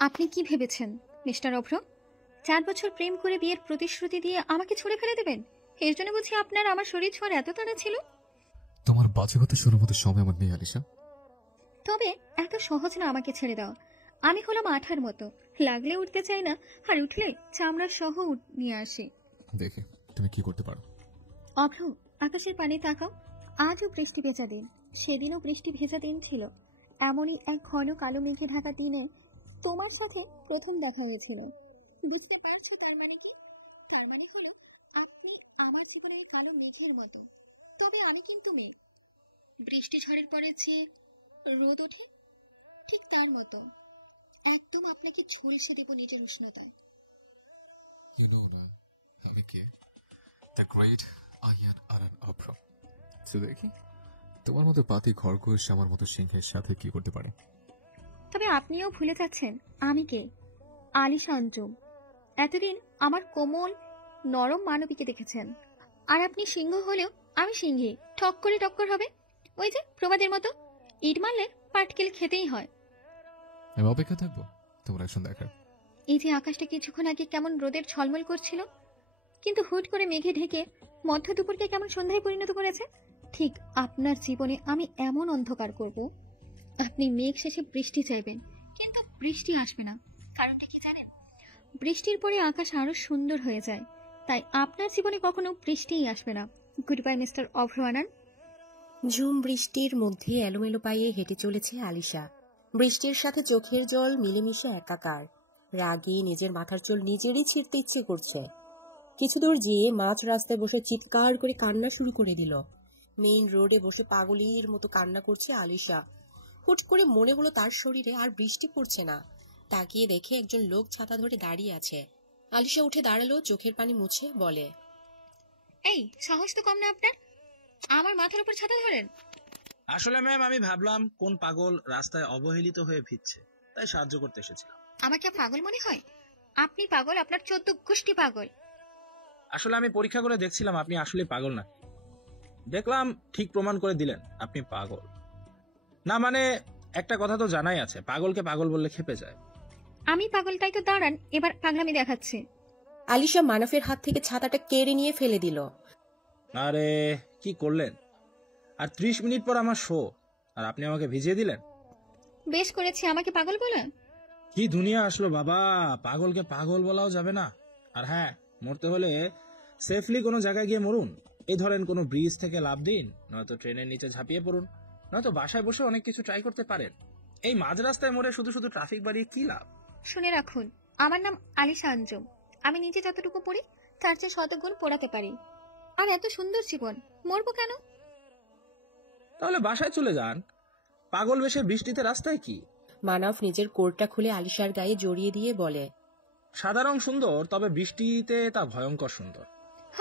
আপনি কি ভেবেছেন মিস্টার অভ্র? 4 বছর প্রেম করে বিয়ের প্রতিশ্রুতি দিয়ে আমাকে ছুঁড়ে ফেলে দেবেন? এর জন্য বুঝি আপনার আমার শরীর ছোঁয়ার এত তাড়া ছিল? তোমার বাজে কথা শোনার মতো সময় আমার নেই আলিশা। তবে এত সহজ না আমাকে ছেড়ে দেওয়া। আমি হলাম আঠার মতো, লাগলে উঠতে চাই না, আর উঠলে চামড়া সহ নিয়ে আসে। দেখে তুমি কি করতে পারো। অভ্র, আকাশের পানে তাকাও। আজও বৃষ্টি ভেজা দিন, সেদিনও বৃষ্টি ভেজা দিন ছিল। এমনই এক ঘন কালো মেঘে ঢাকা দিনে তোমার সাথে প্রথম দেখা হয়েছিল। বুঝতে পারছো তার মানে কি? তার মানে হলো আপনি আমার জীবনের কালো মেঘের মতো। তবে আমি কিন্তু নেই। বৃষ্টি ঝড়ের পরে যে রোদ ওঠে, ঠিক তার মতো একদম আপনাকে ঝলসে দেব নিজের উষ্ণতা। আমি কে? দ্য গ্রেট আয়ান আরান অভ্র। দেখি তোমার মতো পাতি খরগোশ আমার মতো সিংহের সাথে কি করতে পারে। তবে আপনিও ভুলে যাচ্ছেন আমি কে। আলিশা আঞ্জুম। এতদিন আমার কোমল নরম মানবীকে দেখেছেন, আর আপনি সিংহ হলেও আমি সিংহী। ঠক করে টক্কর হবে, ওই যে প্রবাদের মতো, ইট মারলে পাটকেল খেতেই হয়। আমি অপেক্ষা থাকবো তোমার অ্যাকশন দেখার। এই যে আকাশটা কিছুক্ষণ আগে কেমন রোদের ঝলমল করছিল, কিন্তু হুট করে মেঘে ঢেকে মধ্য দুপুরকে কেমন সন্ধ্যায় পরিণত করেছে, ঠিক আপনার জীবনে আমি এমন অন্ধকার করব, আপনি মেঘ শেষে বৃষ্টি চাইবেন, কিন্তু বৃষ্টি আসবে না। কারণটা কি জানেন? বৃষ্টির পরে আকাশ আরো সুন্দর হয়ে যায়, তাই আপনার জীবনে কখনো বৃষ্টিই আসবে না। গুড বাই মিস্টার অভ্র আনান। ঝুম বৃষ্টির মধ্যে এলোমেলো পায়ে হেঁটে চলেছে আলিশা। বৃষ্টির সাথে চোখের জল মিলেমিশে একাকার। রাগে নিজের মাথার চুল নিজেরই ছিঁড়তে ইচ্ছে করছে। কিছু দূর যেয়ে মাঝ রাস্তায় বসে চিৎকার করে কান্না শুরু করে দিল। মেইন রোডে বসে পাগলের মতো কান্না করছে আলিশা। হুট করে মনে হলো তার শরীরে আর বৃষ্টি পড়ছে না। তাকিয়ে দেখে একজন লোক ছাতা ধরে দাঁড়িয়ে আছে। আলিশা উঠে দাঁড়ালো, চোখের পানি মুছে বলে, এই সাহস তো কম না আপনার, আমার মাথার উপর ছাতা ধরেন? আসলে ম্যাম, আমি ভাবলাম কোন পাগল রাস্তায় অবহেলিত হয়ে ভিজছে, তাই সাহায্য করতে এসেছিলাম। আমাকে পাগল মনে হয়? আপনি পাগল, আপনার 14 গোষ্ঠী পাগল। আসলে আমি পরীক্ষা করে দেখছিলাম আপনি আসলে পাগল না। দেখলাম ঠিক প্রমাণ করে দিলেন আপনি পাগল না। মানে একটা কথা তো জানাই আছে, পাগলকে পাগল বললে খেপে যায়। আমি পাগল, তাই তো দাঁড়ান, এবার পাগলামি দেখাচ্ছে। আলিশা মানবের হাত থেকে ছাতাটা কেড়ে নিয়ে ফেলে দিল। আরে কি করলেন? আর 30 মিনিট পর আমার শো, আর আপনি আমাকে ভিজিয়ে দিলেন। বেশ করেছি, আমাকে পাগল বলা। কি দুনিয়া আসলো বাবা, পাগলকে পাগল বলাও যাবে না। আর হ্যাঁ, মরতে হলে সেফলি কোনো জায়গায় গিয়ে মরুন। এই ধরেন কোনো ব্রিজ থেকে লাফ দিন, নয়তো ট্রেনের নিচে ঝাঁপিয়ে পড়ুন, নয়তো বাসায় বসে অনেক কিছু ট্রাই করতে পারেন। এই মাঝ রাস্তায় মরে শুধু শুধু ট্রাফিক বাড়িয়ে কি লাভ? শুনে রাখুন, আমার নাম আলিশা আঞ্জুম। আমি নিজে যতটুকু পড়ি তার চেয়ে শতগুণ পড়াতে পারি। আর এত সুন্দর জীবন, মরবো কেন? তাহলে বাসায় চলে যান। পাগল বেশে বৃষ্টিতে রাস্তায় কি? মানব নিজের কোটটা খুলে আলিশার গায়ে জড়িয়ে দিয়ে বলে, সাদা রং সুন্দর, তবে বৃষ্টিতে তা ভয়ঙ্কর সুন্দর।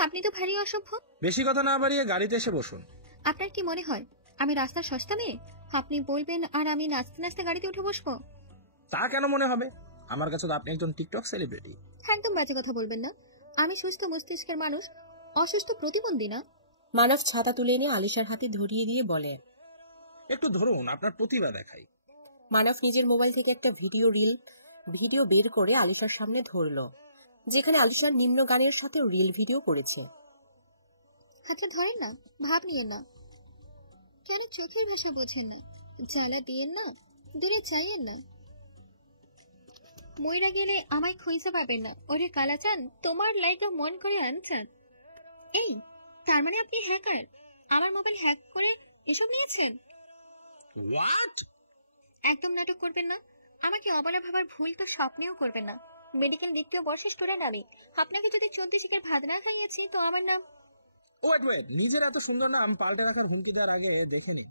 আপনি তো ভারী অসভ্য। বেশি কথা না বাড়িয়ে গাড়িতে এসে বসুন। আপনার কি মনে হয় আমি রাস্তার সস্তা মেয়ে? আপনি বলবেন আর আমি নাচতে নাচতে গাড়িতে উঠে বসবো? তা কেন মনে হবে? আমার কাছে তো আপনি একজন টিকটক সেলিব্রিটি। একদম বাজে কথা বলবেন না। আমি সুস্থ মস্তিষ্কের মানুষ, অসুস্থ প্রতিবন্ধী না। মানব ছাতা তুলে এনে আলিশার হাতে ধরিয়ে দিয়ে বলে, একটু ধরুন, আপনার প্রতিভা দেখাই। মানব নিজের মোবাইল থেকে একটা ভিডিও বের করে আলিশার সামনে ধরল, যেখানে আলিশার নিম্ন গানের সাথে রিল ভিডিও করেছে। হাতটা ধরেন না, ভাব নিয়েন না। কেন চোখের ভাষা বোঝেন না? জ্বালা দিয়েন না, দূরে চাইয়েন না। ময়রা গেলে আমায় খুঁজে পাবেন না। ওরে কালাচান, তোমার লাইকা মন করে আনচান। এই, তার মানে আপনি হ্যাকার? আমার মোবাইল হ্যাক করে এসব নিয়েছেন? হোয়াট? একদম নাটক করবেন না। আমাকে অবলা ভাবার ভুল তো স্বপ্নেও করবেন না। মেডিকেল দ্বিতীয় বর্ষের স্টুডেন্ট আমি। আপনাকে যদি 14 শিখের ভাত না খাইয়েছি তো আমার নাম। ওয়েট, নিজের এত সুন্দর নাম পাল্টে রাখার হুমকি দেওয়ার আগে দেখে নিন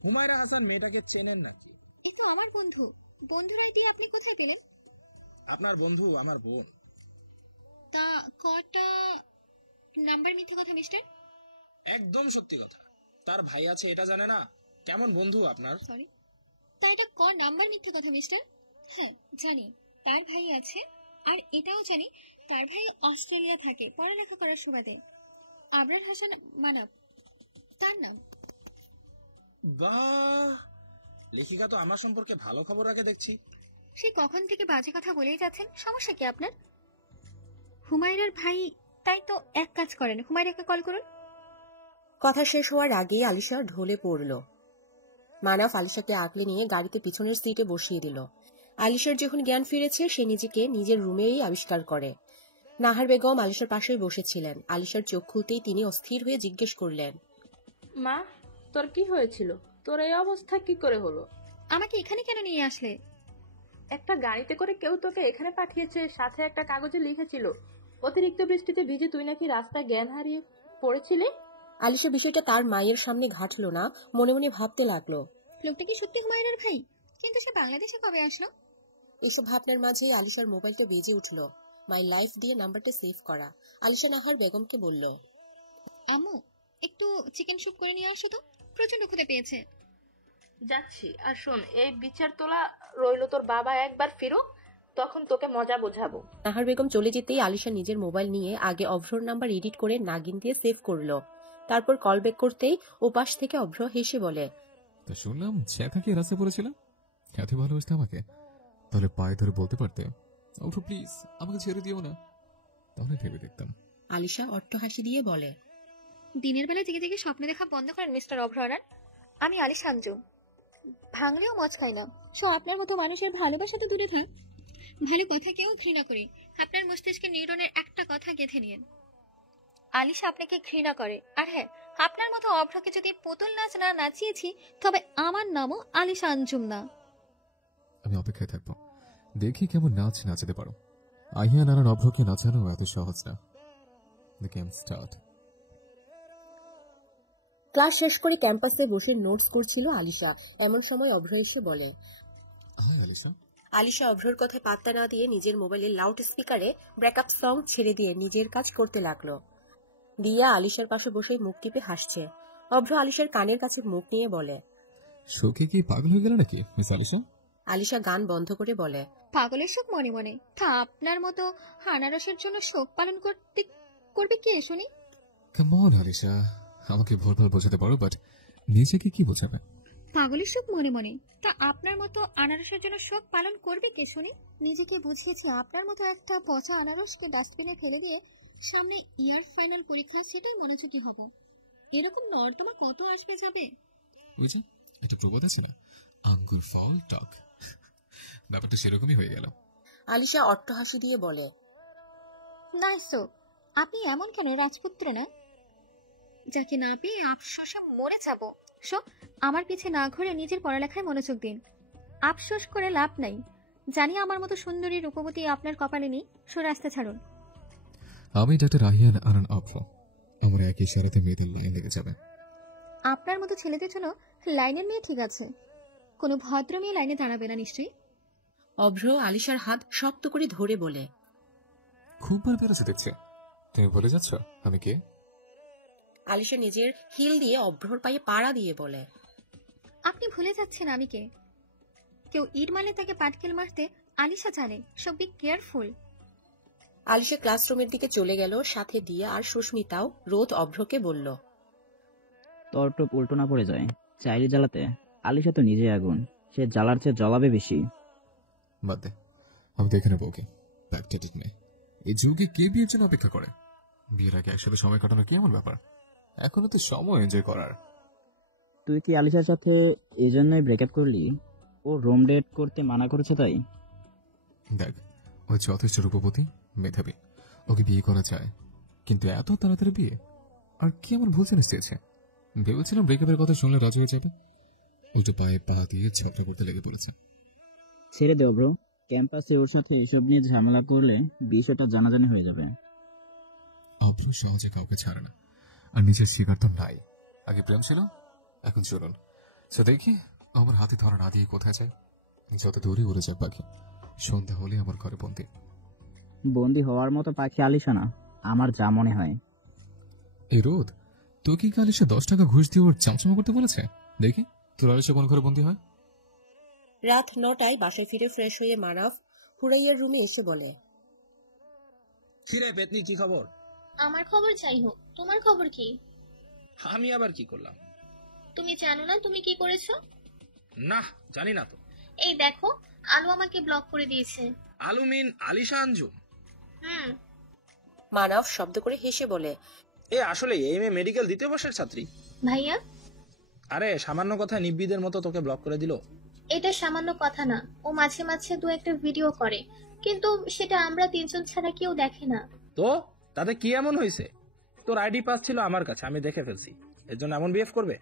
হুমায়রা হাসান মেয়েটাকে চেনেন নাকি। এই তো আমার বন্ধু। বন্ধুর আইডি আপনি কোথায় পেলেন? আপনার বন্ধু আমার বোন। তা কটা নাম্বার মিথ্যে কথা মিস্টার? একদম সত্যি কথা। তার ভাই আছে এটা জানে না? কেমন বন্ধু আপনার? সরি, তা এটা ক নাম্বার মিথ্যে কথা মিস্টার? হ্যাঁ জানি, তার ভাই আছে। আর এটাও জানি তার ভাই অস্ট্রেলিয়া থাকে পড়ালেখা করার সুবাদে। আবরার হাসান মানব তার নাম। বাহ, লেখিকা তো আমার সম্পর্কে ভালো খবর রাখে দেখছি। সেই কখন থেকে বাজে কথা বলেই যাচ্ছেন, সমস্যা কি আপনার? হুমায়রার ভাই, তাই তো এক কাজ করেন, হুমায়রাকে কল করুন। কথা শেষ হওয়ার আগেই আলিশা ঢলে পড়ল। মানাফ আলিশাকে আঁকলে নিয়ে গাড়িতে পিছনের সিটে বসিয়ে দিল। আলিশার যখন জ্ঞান ফিরেছে, সে নিজেকে নিজের রুমেই আবিষ্কার করে। নাহার বেগম আলিশার পাশেই বসেছিলেন। আলিশার চোখ খুলতেই তিনি অস্থির হয়ে জিজ্ঞেস করলেন, মা, তোর কি হয়েছিল? তোর এই অবস্থা কি করে হলো? আমাকে এখানে কেন নিয়ে আসলে? একটা গাড়িতে করে কেউ তোকে এখানে পাঠিয়েছে, সাথে একটা কাগজে লিখেছিল অতিরিক্ত বৃষ্টিতে ভিজে তুই নাকি রাস্তায় জ্ঞান হারিয়ে পড়েছিলি। আলিশা বিষয়টা তার মায়ের সামনে ঘাটল না, মনে মনে ভাবতে লাগলো, লোকটা কি সত্যি হুমায়রার ভাই? কিন্তু সে বাংলাদেশে কবে আসলো? এসব ভাবনার মাঝেই আলিশার মোবাইলটা বেজে উঠল। মাই লাইফ দিয়ে নাম্বারটা সেভ করা। আলিশা নাহার বেগমকে বলল, আম্মু, একটু চিকেন স্যুপ করে নিয়ে আসো তো, প্রচন্ড ক্ষুধা পেয়েছে। যাচ্ছি। আর শোন, এই বিচার তোলা রইলো, তোর বাবা একবার ফিরুক, তখন তোকে মজা বোঝাবো। নাহার বেগম চলে যেতেই আলিশা নিজের মোবাইল নিয়ে আগে অভ্রর নাম্বার এডিট করে নাগিন দিয়ে সেভ করলো। তারপর কল ব্যাক করতেই ওপাশ থেকে অভ্র হেসে বলে, তা শুনলাম ছ্যাঁকা কি রাস্তায় পড়েছিল? এত ভালোবাসতে আমাকে, তাহলে পায়ে ধরে বলতে পারতে, ওঠো প্লিজ, আমাকে ছেড়ে দিও না, তাহলে ভেবে দেখতাম। আলিশা অট্ট হাসি দিয়ে বলে, দিনের বেলা জেগে জেগে স্বপ্ন দেখা বন্ধ করেন মিস্টার অভ্রারান। আমি আলিশা আঞ্জুম, ভাঙলেও মজ খাই না। সো আপনার মতো মানুষের ভালোবাসা তো দূরে থাক, ভালো কথা কেউ ঘৃণা করি। আপনার মস্তিষ্কে নিউরনের একটা কথা গেঁথে নিন, আলিশা আপনাকে ঘৃণা করে। আর হ্যাঁ, আপনার মতো অভ্রকে যদি পুতুল নাচ না নাচিয়েছি, তবে আমার নামও আলিশা আঞ্জুম না। আমি অপেক্ষায় থাকবো, দেখি কেমন নাচ নাচাতে পারো। আহিয়া নানান অভ্রকে নাচানো এত সহজ না। The game start. ক্লাস শেষ করে ক্যাম্পাসে বসে নোটস করছিল আলিশা। এমন সময় অভ্র এসে বলে, হ্যাঁ আলিশা। আলিশা অভ্রর কথায় পাত্তা না দিয়ে নিজের মোবাইলে লাউড স্পিকারে ব্রেকআপ সং ছেড়ে দিয়ে নিজের কাজ করতে লাগলো। দিয়া আলিশার পাশে বসে মুখ টিপে হাসছে। অভ্র আলিশার কানের কাছে মুখ নিয়ে বলে, শোকে কি পাগল হয়ে গেল নাকি মিস আলিশা? আলিশা গান বন্ধ করে বলে, পাগলের শোক মনে মনে, তা আপনার মতো আনারসের জন্য শোক পালন করবে কে শুনি? কাম অন আলিশা, আমাকে ভুলভাল বোঝাতে পারো, বাট নিজেকে কি বোঝাবে? পাগলের শোক মনে মনে, তা আপনার মতো আনারসের জন্য শোক পালন করবে কে শুনি? নিজেকে বুঝিয়েছে আপনার মতো একটা পচা আনারসকে ডাস্টবিনে ফেলে দিয়ে সামনে ইয়ার ফাইনাল পরীক্ষা, সেটাই মনোযোগী হব। এরকম নর্দমা কত আসবে যাবে। ওই যে একটা প্রবাদ আছে না, আঙ্গুর ফল টক, ব্যাপারটা সেরকমই হয়ে গেল। আলিশা অট্ট হাসি দিয়ে বলে, না সো, আপনি এমন কেন রাজপুত্র না, যাকে না পেয়ে আফসোসে মরে যাব। সো আমার পিছে না ঘুরে নিজের পড়ালেখায় মনোযোগ দিন, আফসোস করে লাভ নাই। জানি আমার মতো সুন্দরী রূপবতী আপনার কপালে নেই, সো রাস্তা ছাড়ুন। আমি ডাক্তার আহিয়ান আনান অভ্র, আমার একই সারাতে মেয়েদের লাইন লেগে যাবে। আপনার মতো ছেলেদের জন্য লাইনের মেয়ে ঠিক আছে, কোনো ভদ্র মেয়ে লাইনে দাঁড়াবে না নিশ্চয়ই। অভ্র আলিশার হাত শক্ত করে ধরে বলে, খুব বার বেড়েছে দেখছে, তুমি বলে যাচ্ছ আমি কে? আলিশা নিজের হিল দিয়ে অভ্রর পায়ে পাড়া দিয়ে বলে, আপনি ভুলে যাচ্ছেন আমি কে। কেউ ইট মারলে তাকে পাটকেল মারতে আলিশা জানে, সো বি কেয়ারফুল। আলিশা ক্লাসরুমের দিকে চলে গেল। সাথে দিয়া আর সুস্মিতাও রোদ অভ্রকে বলল, তোর তো উল্টো না পড়ে যায়, চাইলে জ্বালাতে। আলিশা তো নিজে আগুন, সে জ্বালার চেয়ে জ্বলাবে বেশি। বাদ দে, আমি দেখে নেবো ওকে। ব্যাকডেটেড মেয়ে, এই যুগে কে বিয়ের জন্য অপেক্ষা করে? বিয়ের আগে একসাথে সময় কাটানো কি এমন ব্যাপার? এখনো তো সময় এনজয় করার। তুই কি আলিশার সাথে এই জন্যই ব্রেকআপ করলি? ও রুম ডেট করতে মানা করেছে তাই? দেখ, ও যথেষ্ট রূপবতী, মেধাবী, ওকে বিয়ে করা যায়, কিন্তু এত তাড়াতাড়ি বিয়ে? আর কি এমন ভুল জিনিস চেয়েছে? ভেবেছিলাম ব্রেকআপের কথা শুনলে রাজি হয়ে যাবে, একটু পায়ে পা দিয়ে ঝগড়া করতে লেগে পড়েছে। ছেড়ে দেও ব্রো, ক্যাম্পাসে ওর সাথে এসব নিয়ে ঝামেলা করলে বিষয়টা জানাজানি হয়ে যাবে। অভ্র সহজে কাউকে ছাড়ে না, আর নিজের শিকার তো নাই। আগে প্রেম ছিল, এখন চলুন। সো দেখি আমার হাতে ধরা না দিয়ে কোথায় যায়। যত দূরে উড়ে যাক পাখি, সন্ধ্যা হলে আমার ঘরে বন্দি। বন্দি হওয়ার মতো পাখি আলিশা না, আমার যা মনে হয়। এই রোদ, তোকে কি আলিশা 10 টাকা ঘুষ দিয়ে ওর চামচামা করতে বলেছে? দেখি তোর আলিশা কোন ঘরে বন্দি হয়। রাত 9টায় বাসায় ফিরে ফ্রেশ হয়ে মানাফ হুরাইয়ার রুমে এসে বলে, কিরে পেতনি, কি খবর? আমার খবর যাই হোক, তোমার খবর কি? আমি আবার কি করলাম? তুমি জানো না তুমি কি করেছো? না, জানি না তো। এই দেখো, আলু আমাকে ব্লক করে দিয়েছে। আলুমিন আলিশা আঞ্জুম? হুম। মানব শব্দ করে হেসে বলে, এ আসলে এই মেয়ে মেডিকেল দ্বিতীয় বর্ষের ছাত্রী। ভাইয়া, আরে সামান্য কথা নিব্বিদের মতো তোকে ব্লক করে দিল। এটা সামান্য কথা না। ও মাঝে মাঝে দু একটা ভিডিও করে, কিন্তু সেটা আমরা তিনজন ছাড়া কেউ দেখে না। তো তাতে কি এমন হয়েছে? তোর আইডি পাস ছিল আমার কাছে, আমি দেখে ফেলছি। এর জন্য এমন বিহেভ করবে?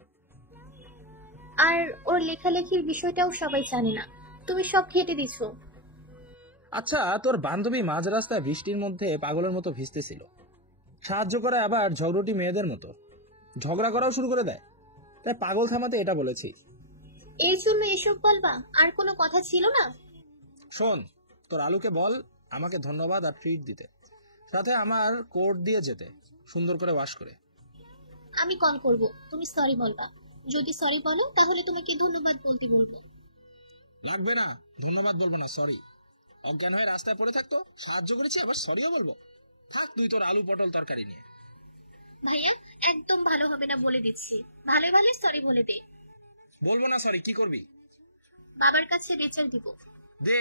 আর ওর লেখালেখির বিষয়টাও সবাই জানে না, তুমি সব ঘেটে দিছো। আচ্ছা, তোর বান্ধবী মাঝ রাস্তায় বৃষ্টির মধ্যে পাগলের মতো ভিজতেছিল, সাহায্য করে আবার ঝগড়টি মেয়েদের মতো ঝগড়া করাও শুরু করে দেয়, তাই পাগল থামাতে এটা বলেছি। এই জন্য এসব বলবা? আর কোনো কথা ছিল না? শোন, তোর আলুকে বল আমাকে ধন্যবাদ আর ট্রিট দিতে, সাথে আমার কোড দিয়ে যেতে, সুন্দর করে ওয়াশ করে। আমি কল করব, তুমি সরি বলবা। যদি সরি বলো তাহলে তোমাকে ধন্যবাদ বলতে বলবো। লাগবে না, ধন্যবাদ বলবো না, সরি। অজ্ঞান হয়ে রাস্তায় পড়ে থাকতো, সাহায্য করেছি, আবার সরিও বলবো? থাক তুই তোর আলু পটল তরকারি নিয়ে। ভাইয়া, একদম ভালো হবে না বলে দিচ্ছি। ভালো ভালো সরি বলে দে। বলবো না সরি, কি করবি? বাবার কাছে রেজাল্ট দিব। দে,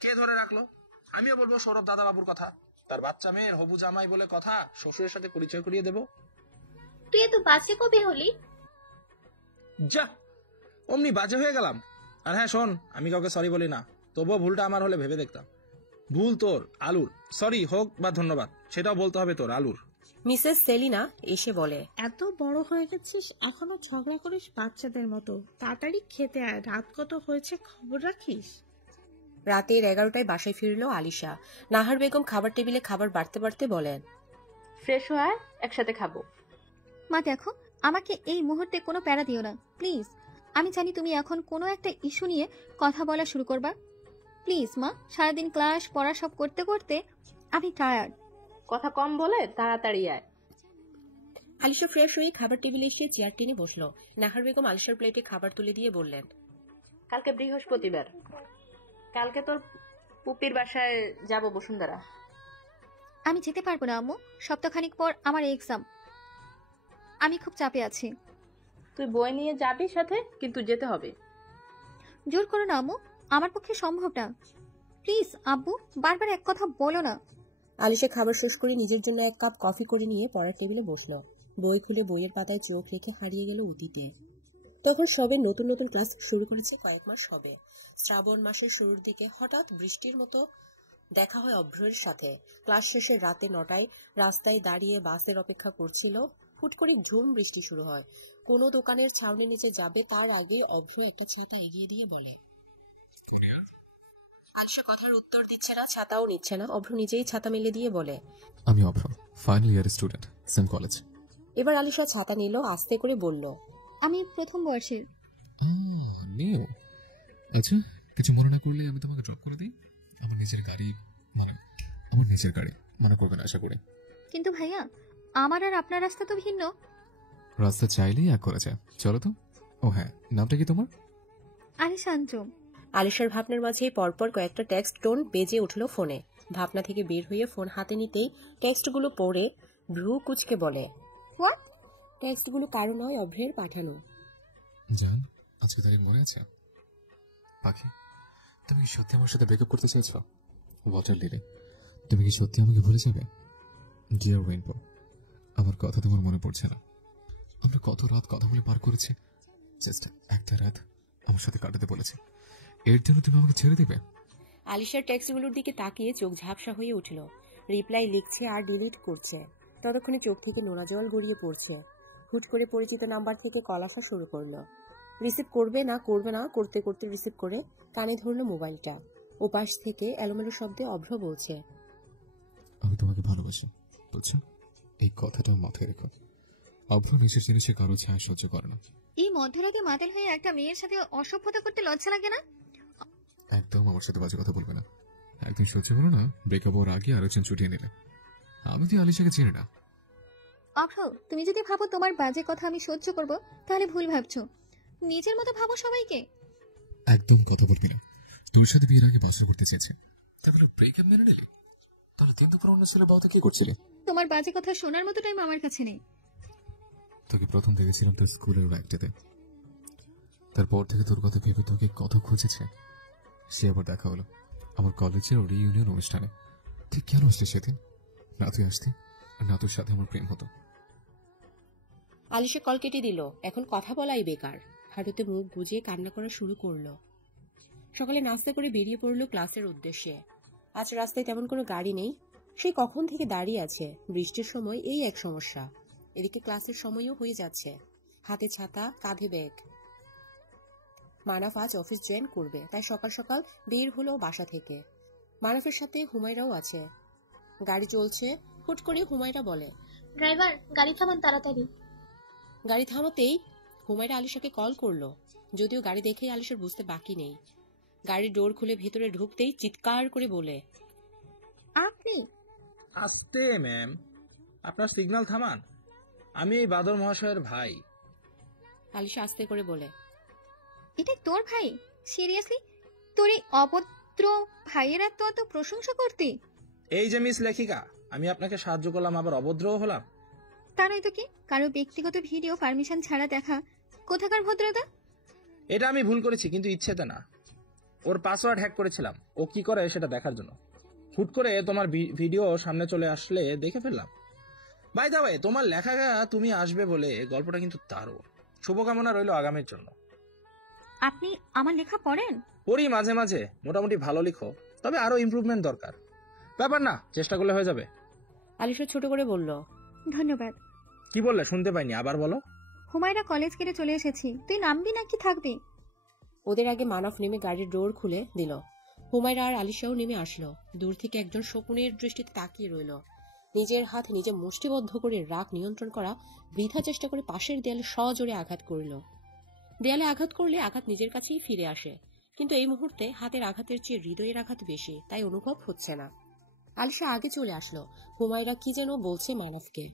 কে ধরে রাখলো? আমিও বলবো সৌরভ দাদা বাবুর কথা, তার বাচ্চা মেয়ের হবু জামাই বলে কথা, শ্বশুরের সাথে পরিচয় করিয়ে দেবো। তুই এত বাজে কবে হলি? যা, অমনি বাজে হয়ে গেলাম। আর হ্যাঁ শোন, আমি কাউকে সরি বলি না, তবুও ভুলটা আমার হলে ভেবে দেখতাম। ভুল তোর আলুর, সরি হোক বা ধন্যবাদ সেটাও বলতে হবে তোর আলুর। মিসেস সেলিনা এসে বলে, এত বড় হয়ে গেছিস, এখনো ঝগড়া করিস বাচ্চাদের মতো। তাড়াতাড়ি খেতে আয়, রাত কত হয়েছে খবর রাখিস? রাতের 11টায় বাসায় ফিরল আলিশা। নাহার বেগম খাবার টেবিলে খাবার বাড়তে বাড়তে বলেন, ফ্রেশ হয়ে একসাথে খাবো। মা দেখো, আমাকে এই মুহূর্তে কোনো প্যারা দিও না প্লিজ। আমি জানি তুমি এখন কোনো একটা ইস্যু নিয়ে কথা বলা শুরু করবা। প্লিজ মা, সারাদিন ক্লাস পড়া সব করতে করতে আমি টায়ার্ড। কথা কম বলে তাড়াতাড়ি আয়। আলিশা ফ্রেশ হয়ে খাবার টেবিলে এসে চেয়ার টেনে বসলো। নাহার বেগম আলিশার প্লেটে খাবার তুলে দিয়ে বললেন, কালকে বৃহস্পতিবার, কালকে তোর পুপির বাসায় যাব বসুন্ধরা। আমি যেতে পারবো না আম্মু, সপ্তাহখানিক পর আমার এক্সাম। আমি খুব চাপে আছি। তুই বই নিয়ে যাবি সাথে, কিন্তু যেতে হবে। জোর করো না আম্মু, আমার পক্ষে সম্ভব না। প্লিজ আব্বু, বারবার এক কথা বলো না। আলিশা খাবার শেষ করে নিজের জন্য 1 কাপ কফি করে নিয়ে পড়ার টেবিলে বসলো। বই খুলে বইয়ের পাতায় চোখ রেখে হারিয়ে গেল অতীতে। তখন সবে নতুন নতুন ক্লাস শুরু করেছে, কয়েক মাস হবে। শ্রাবণ মাসের শুরুর দিকে হঠাৎ বৃষ্টির মতো দেখা হয় অভ্রের সাথে। ক্লাস শেষে রাতে 9টায় রাস্তায় দাঁড়িয়ে বাসের অপেক্ষা করছিল। হুট করে ঝুম বৃষ্টি শুরু হয়। কোনো দোকানের ছাউনির নিচে যাবে তার আগে অভ্র একটা ছাতা এগিয়ে দিয়ে বলে, আলিশা কথার উত্তর দিচ্ছে না, ছাতাও নিচ্ছে না। অভ্র নিজেই ছাতা মেলে দিয়ে বলে, আমি Abhra, final year student, same college. এবার আলিশা ছাতা নিল, আস্তে করে বলল, আমি প্রথম বর্ষের। নিও। আচ্ছা, কিছু মনে না করলে আমি তোমাকে ড্রপ করে দিই। আমার নিজের গাড়ি, মানে করবে না আশা করি। কিন্তু ভাইয়া, আমার আর আপনার রাস্তা তো ভিন্ন। রাস্তা চাইলেই এক করা যায়, চলো তো। ও হ্যাঁ, নামটা কি তোমার? আলিশা আঞ্জুম। আলিশার ভাবনার মাঝে পরপর কয়েকটা টেক্সট টোন বেজে উঠল ফোনে। ভাবনা থেকে বের হয়ে ফোন হাতে নিতেই টেক্সটগুলো পড়ে ভ্রু কুচকে বলে, হোয়াট? টেক্সটগুলো কারো নয়, অভ্রের পাঠানো। জান, আজকে তারিখ মনে আছে? পাখি, তুমি কি সত্যি আমার সাথে ব্রেকআপ করতে চাইছো? ওয়াটার লিলি, তুমি কি সত্যি আমাকে ভুলে যাবে? ডিয়ার রেইনবো, আমার কথা তোমার মনে পড়ছে না? আমরা কত রাত কথা বলে পার করেছি। জাস্ট একটা রাত আমার সাথে কাটাতে বলেছে, এর জন্য তুমি আমাকে ছেড়ে দেবে? আলিশার টেক্সটগুলোর দিকে তাকিয়ে চোখ ঝাপসা হয়ে উঠল। রিপ্লাই লিখছে আর ডিলিট করছে। ততক্ষণে চোখ থেকে নোনা জল গড়িয়ে পড়ছে। হুট করে পরিচিত নাম্বার থেকে কল আসা শুরু করলো। রিসিভ করবে না করতে করতে রিসিভ করে কানে ধরলো মোবাইলটা। ওপাশ থেকে এলোমেলো শব্দে অভ্র বলছে, আমি তোমাকে ভালোবাসি, বুঝছো? এই কথাটা মাথায় রেখো। অভ্র নিজের জিনিসে কারো ছায়া সহ্য করে না। এই মধ্যরাতে মাতাল হয়ে একটা মেয়ের সাথে অসভ্যতা করতে লজ্জা লাগে না? একদম আমার সাথে বাজে কথা বলবে না। একদিন সহ্য করো না, ব্রেকআপ হওয়ার আগে আরেকজন ছুটিয়ে নিলে। আমি তো আলিশাকে চিনি না। অভ্র, তুমি যদি ভাবো তোমার বাজে কথা আমি সহ্য করব, তাহলে ভুল ভাবছো। নিজের মতো ভাবো সবাইকে। একদম কথা বলবি না। তোর সাথে বিয়ের আগে বাসা করতে চেয়েছি, তারপরে ব্রেকআপ মেনে নিলি। তাহলে দিন দুপুর অন্য ছেলে বাউতে কি করছিলি? তোমার বাজে কথা শোনার মতো টাইম আমার কাছে নেই। তোকে প্রথম দেখেছিলাম তোর স্কুলের রাইডটাতে। তারপর থেকে তোর কথা ভেবে তোকে কত খুঁজেছে। সে আবার দেখা হলো আমার কলেজের রিইউনিয়ন অনুষ্ঠানে। ঠিক কেন আসলে সেদিন? না তুই আসতি, আর না তোর সাথে আমার প্রেম হতো। আলিশা কল কেটে দিল। এখন কথা বলাই বেকার। হাঁটুতে মুখ গুজিয়ে কান্না করা শুরু করলো। সকালে নাস্তা করে বেরিয়ে পড়লো ক্লাসের উদ্দেশ্যে। আজ রাস্তায় তেমন কোনো গাড়ি নেই। সে কখন থেকে দাঁড়িয়ে আছে। বৃষ্টির সময় এই এক সমস্যা। এদিকে ক্লাসের সময়ও হয়ে যাচ্ছে। হাতে ছাতা, কাঁধে ব্যাগ। মানাফ আজ অফিস জয়েন করবে, তাই সকাল সকাল বের হলো বাসা থেকে। মানাফের সাথে হুমায়রাও আছে। গাড়ি চলছে। হুট করে হুমায়রা বলে, ড্রাইভার, গাড়ি থামান তাড়াতাড়ি। গাড়ি থামাতেই হুমায়রা আলিশাকে কল করলো। যদিও গাড়ি দেখেই আলিশার বুঝতে বাকি নেই। গাড়ির ডোর খুলে ভেতরে ঢুকতেই চিৎকার করে বলে, আপনি? আস্তে ম্যাম, আপনার সিগন্যাল থামান। আমি এই বাদর মহাশয়ের ভাই। আলিশা আস্তে করে বলে, এটা তোর ভাই? সিরিয়াসলি? তোর এই অভদ্র ভাইয়ের এত এত প্রশংসা করতে? এই যে মিস লেখিকা, আমি আপনাকে সাহায্য করলাম, আবার অভদ্রও হলাম? তা নয়তো কি? কারো ব্যক্তিগত ভিডিও পারমিশন ছাড়া দেখা কোথাকার ভদ্রতা? এটা আমি ভুল করেছি, কিন্তু ইচ্ছেতে না। ওর পাসওয়ার্ড হ্যাক করেছিলাম, ও কি করে সেটা দেখার জন্য। হুট করে তোমার ভিডিও সামনে চলে আসলে দেখে ফেললাম। বাই দা ওয়ে, তোমার লেখা তুমি আসবে বলে গল্পটা কিন্তু দারুণ। শুভকামনা রইল আগামীর জন্য। আপনি আমার লেখা পড়েন? পড়ি মাঝে মাঝে, মোটামুটি ভালো লিখো, তবে আরো ইমপ্রুভমেন্ট দরকার। ব্যাপার না, চেষ্টা করলে হয়ে যাবে। আলিশা ছোট করে বলল, ধন্যবাদ। কি বললে? শুনতে পাইনি, আবার বলো। হুমায়রা কলেজ কেটে চলে এসেছি, তুই নামবি নাকি থাকবি? ওদের আগে মানাফ নেমে গাড়ির ডোর খুলে দিল। হুমায়রা আর আলিশাও নেমে আসলো। দূর থেকে একজন শকুনের দৃষ্টিতে তাকিয়ে রইল। নিজের হাত নিজে মুষ্টিবদ্ধ করে রাগ নিয়ন্ত্রণ করা বৃথা চেষ্টা করে পাশের দেয়ালে সজোরে আঘাত করল। দেয়ালে আঘাত করলে আঘাত নিজের কাছেই ফিরে আসে, কিন্তু এই মুহূর্তে হাতের আঘাতের চেয়ে হৃদয়ের আঘাত বেশি, তাই অনুভব হচ্ছে না। আলিশা আগে চলে আসলো। হুমায়রা কি যেন বলছে মানাফকে।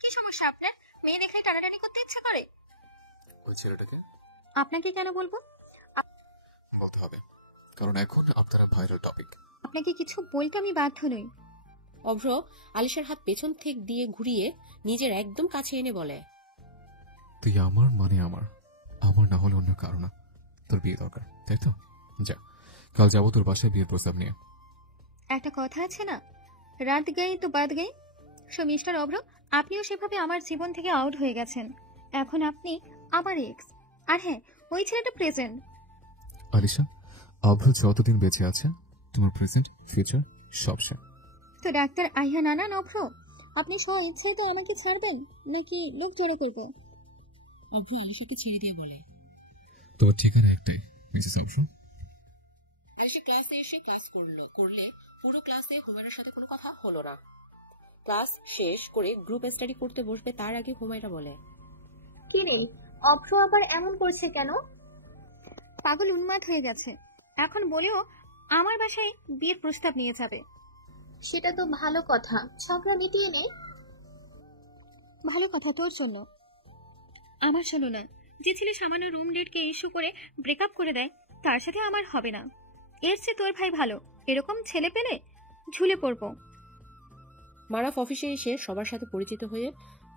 কি সমস্যা আপনার? মেয়ে দেখলে টানাটানি করতে ইচ্ছে করে? ওই ছেলেটাকে আপনাকে কেন বলবো? বলতে হবে, কারণ এখন আপনারা ভাইরাল টপিক। আপনাকে কিছু বলতে আমি বাধ্য নই। অভ্র আলিশার হাত পেছন থেকে দিয়ে ঘুরিয়ে নিজের একদম কাছে এনে বলে, তুই আমার মানে আমার, আমার না হলে অন্য কারো না। তোর বিয়ে দরকার, তাই তো? যা, কাল যাবো তোর বাসায় বিয়ের প্রস্তাব নিয়ে। একটা কথা আছে না, রাত গেই তো বাদ গেই। সো মিস্টার অভ্র, আপনিও সেভাবে আমার জীবন থেকে আউট হয়ে গেছেন। এখন আপনি আমার এক্স। আর হ্যাঁ, ওই ছেলেটা প্রেজেন্ট। আলিশা, অভ্র যতদিন বেঁচে আছে তোমার প্রেজেন্ট ফিউচার সব সে। তো ডাক্তার আইহা নানা অভ্র, আপনি স্ব ইচ্ছাই তো আমাকে ছাড়বেন নাকি লোক জড়ো করবো? অভ্র আলিশাকে ছেড়ে দিয়ে বলে, তোর ঠিকানা একটাই, মিসেস অভ্র। আলিশা ক্লাসে এসে ক্লাস করলে পুরো ক্লাসে হুমায়রার সাথে কোনো কথা হলো না। ক্লাস শেষ করে গ্রুপ স্টাডি করতে বসবে তার আগে হুমায়রা বলে, কি রে, অভ্র আবার এমন করছে কেন? পাগল উন্মাদ হয়ে গেছে। এখন বলেও আমার বাসায় বিয়ের প্রস্তাব নিয়ে যাবে। সেটা তো ভালো কথা, ঝগড়া মিটিয়ে নে। ভালো কথা তোর জন্য, আমার জন্য না। যে ছেলে সামান্য রুম ডেটকে ইস্যু করে ব্রেকআপ করে দেয়, তার সাথে আমার হবে না। এর চেয়ে তোর ভাই ভালো। এরকম ছেলে পেলে ঝুলে পড়বো। মারাফ অফিসে এসে সবার সাথে পরিচিত হয়ে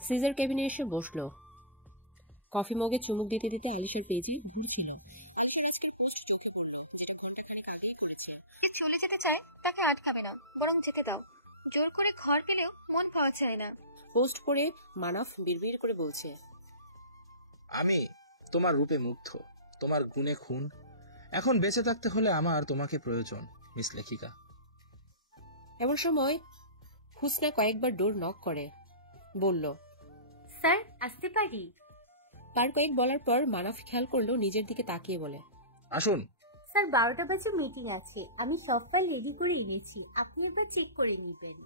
সিজার কেবিনে এসে বসলো। কফি মগে চুমুক দিতে দিতে আলিশার পেজে ঘুরছিল। চোখে পড়লো, যেটা ঘন্টাখানিক আগেই করেছে। যে চলে যেতে চায় তাকে আটকাবে না, বরং যেতে দাও। জোর করে ঘর পেলেও মন পাওয়া চায় না। পোস্ট করে মানাফ বিড়বিড় করে বলছে, আমি তোমার রূপে মুগ্ধ, তোমার গুণে খুন। এখন বেঁচে থাকতে হলে আমার তোমাকে প্রয়োজন, মিস লেখিকা। এমন সময় হুসনা কয়েকবার ডোর নক করে, বলল, স্যার আসতে পারি? তার কয়েক বলার পর মানাফ খেয়াল করলো, নিজের দিকে তাকিয়ে বলে, আসুন। স্যার 12টা বাজে মিটিং আছে, আমি সব ফাইল রেডি করে এনেছি, আপনি একবার চেক করে নেবেন।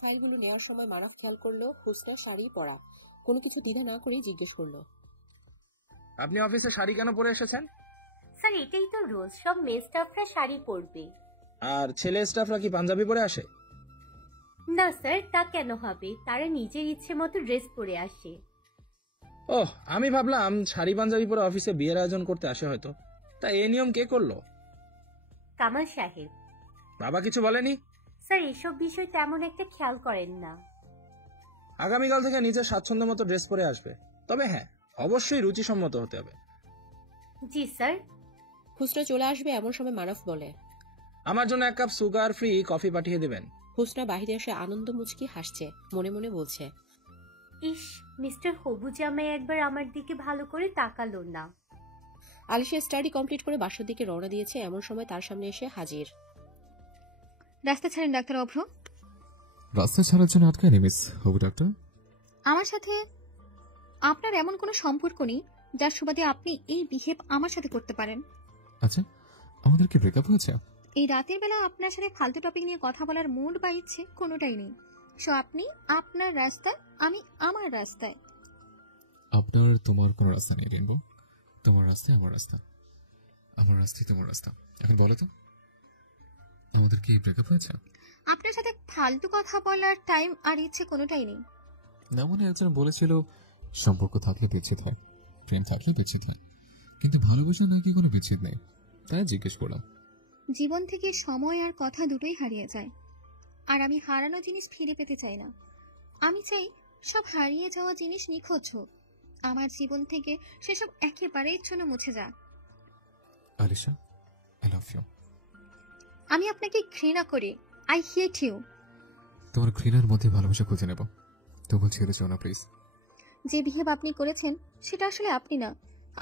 ফাইলগুলো নেওয়ার সময় মানাফ খেয়াল করলো হুসনা শাড়ি পরা। কোনো কিছু দ্বিধা না করে জিজ্ঞেস করলো, আপনি অফিসে শাড়ি কেন পরে এসেছেন? স্যার এটাই তো রোজ, সব মেয়ে স্টাফরা শাড়ি পরবে। আর ছেলে স্টাফরা কি পাঞ্জাবি পরে আসে? না স্যার, তা কেন হবে, তারা নিজের ইচ্ছে মতো ড্রেস পরে আসে। ওহ, আমি ভাবলাম শাড়ি পাঞ্জাবি পরে অফিসে বিয়ের আয়োজন করতে আসে হয়তো। তা এই নিয়ম কে করলো? কামাল সাহেব। বাবা কিছু বলেনি? স্যার এসব বিষয় তেমন একটা খেয়াল করেন না। আগামীকাল থেকে নিজের স্বাচ্ছন্দ্য মতো ড্রেস পরে আসবে, তবে হ্যাঁ, অবশ্যই রুচিসম্মত হতে হবে। জি স্যার। হুসনা চলে আসবে এমন সময় মারুফ বলে, আমার জন্য 1 কাপ সুগার ফ্রি কফি পাঠিয়ে দেবেন। হুসনা বাহিরে এসে আনন্দ মুচকি হাসছে, মনে মনে বলছে, ইস, মিস্টার হবু জামাই একবার আমার দিকে ভালো করে তাকালো না। আলিশা স্টাডি কমপ্লিট করে বাসার দিকে রওনা দিয়েছে, এমন সময় তার সামনে এসে হাজির। রাস্তা ছাড়েন ডাক্তার অভ্র। রাস্তা ছাড়ার জন্য আটকায়নি মিস হবু ডাক্তার। আমার সাথে আপনার এমন কোনো সম্পর্ক নেই যার সুবাদে আপনি এই বিহেভ আমার সাথে করতে পারেন। আচ্ছা, আমাদের কি ব্রেকআপ হয়েছে? এই রাতের বেলা আপনার সাথে ফালতু টপিক নিয়ে কথা বলার মুড বা ইচ্ছে কোনোটাই নেই। সো আপনি আপনার রাস্তায়, আমি আমার রাস্তায়। আপনার তোমার কোনো রাস্তা নেই রেনবো। তোমার রাস্তায় আমার রাস্তা, আমার রাস্তায় তোমার রাস্তা। এখন বলো তো, আমাদের কি ব্রেকআপ হয়েছে? আপনার সাথে ফালতু কথা বলার টাইম আর ইচ্ছে কোনোটাই নেই। না, মনে একজন বলেছিল সম্পর্ক থাকলে বিচ্ছেদ হয়, প্রেম থাকলে বিচ্ছেদ হয়, কিন্তু ভালোবাসা নাকি কোনো বিচ্ছেদ নেই। তাই জিজ্ঞেস করলাম। জীবন থেকে সময় আর কথা দুটোই হারিয়ে যায়, আর আমি হারানো জিনিস ফিরে পেতে চাই না। আমি চাই সব হারিয়ে যাওয়া জিনিস নিখোঁজ হোক, আমার জীবন থেকে সেসব একেবারেই ইচ্ছন্ন মুছে যাক। Alisha, I love you. আমি আপনাকে ঘৃণা করি। I hate you. তোমার ঘৃণার মধ্যে ভালোবাসা খুঁজে নেব, তবু ছেড়ে যাও না প্লিজ। যে বিহেভ আপনি করেছেন সেটা আসলে আপনি না।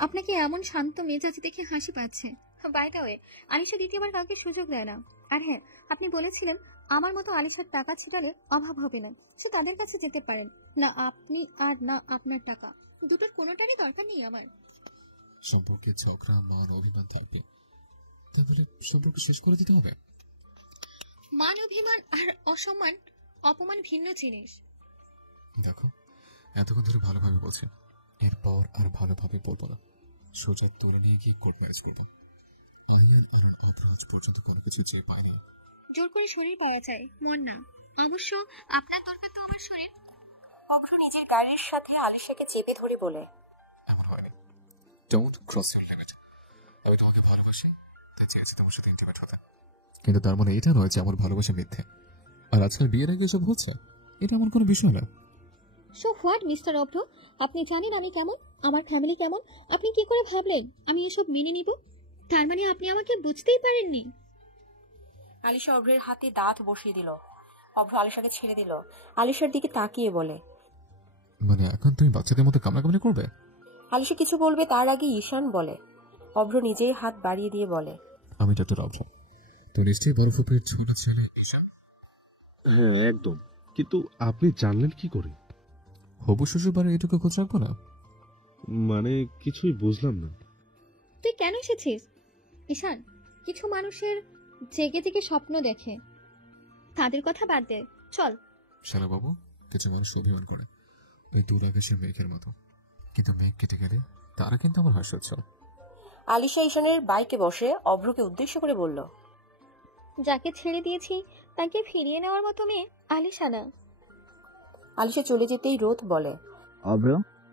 আপনাকে এমন শান্ত মেজাজ দেখে হাসি পাচ্ছে। বাই দ্য ওয়ে, আলিশা দ্বিতীয়বার কাউকে সুযোগ দেয় না। আর হ্যাঁ, আপনি বলেছিলেন আমার মতো আলিশার টাকা ছিটালে অভাব হবে না, সে তাদের কাছে যেতে পারেন। না আপনি আর না আপনার টাকা, দুটোর কোনোটারই দরকার নেই আমার। সম্পর্কে ঝগড়া, মান, অভিমান থাকবে, তারপরে সম্পর্ক শেষ করে দিতে হবে? মান, অভিমান আর অসম্মান, অপমান ভিন্ন জিনিস। দেখো, এতক্ষণ ধরে ভালোভাবে বলছে, এরপর আর ভালোভাবে বলবো না। সোজা তুলে নিয়ে গিয়ে কোর্ট ম্যারেজ করবো। আয়ান আর আজ পর্যন্ত কোনো কিছু চেয়ে পায় না। জোর করে শরীর পাওয়া যায়, মন না। অবশ্য আপনার দরকার তো আমার শরীর। অভ্র নিজের গাড়ির সাথে আলিশাকে চেপে ধরে বলে, এমন হয়নি। Don't cross your limit. আমি তোমাকে ভালোবাসি, তাই চেয়েছি তোমার সাথে ইন্টিমেট হতে, কিন্তু তার মানে এটা নয় যে আমার ভালোবাসা মিথ্যে। আর আজকাল বিয়ের আগে এসব হচ্ছে, এটা এমন কোনো বিষয় না। সো হোয়াট মিস্টার অভ্র, আপনি জানেন আমি কেমন, আমার ফ্যামিলি কেমন। আপনি কি করে ভাবলেন আমি এসব মেনে নিব? তার মানে আপনি আমাকে বুঝতেই পারেননি। আলিশা অভ্রের হাতে দাঁত বসিয়ে দিল। অভ্র আলিশাকে ছেড়ে দিল, আলিশার দিকে তাকিয়ে বলে, মানে এখন তুমি বাচ্চাদের মতো কামড়াকামড়ি করবে? আলিশা কিছু বলবে তার আগে ঈশান বলে। অভ্র নিজেই হাত বাড়িয়ে দিয়ে বলে, আমি ডক্টর অভ্র। তো নিশ্চয়ই বরফের ছোট ছেলে ঈশান। হ্যাঁ একদম, কিন্তু আপনি জানলেন কি করে? হবু শ্বশুর বাড়ি এটুকু খোঁজ রাখবো না? মানে কিছুই বুঝলাম না। তুই কেন এসেছিস? ঈশান, কিছু মানুষের জেগে জেগে স্বপ্ন দেখে, তাদের কথা বাদ দে, চল। শালা বাবু, কিছু মানুষ অভিমান করে ওই দূর আকাশের মেঘের মতো, কিন্তু মেঘ কেটে গেলে তারা কিন্তু আমার হাস্যোচ্ছল। আলিশা ঈশানের বাইকে বসে অভ্রকে উদ্দেশ্য করে বলল, যাকে ছেড়ে দিয়েছি তাকে ফিরিয়ে নেওয়ার মতো মেয়ে আলিশা না। আলিশা চলে যেতেই রোদ বলে, অভ্র,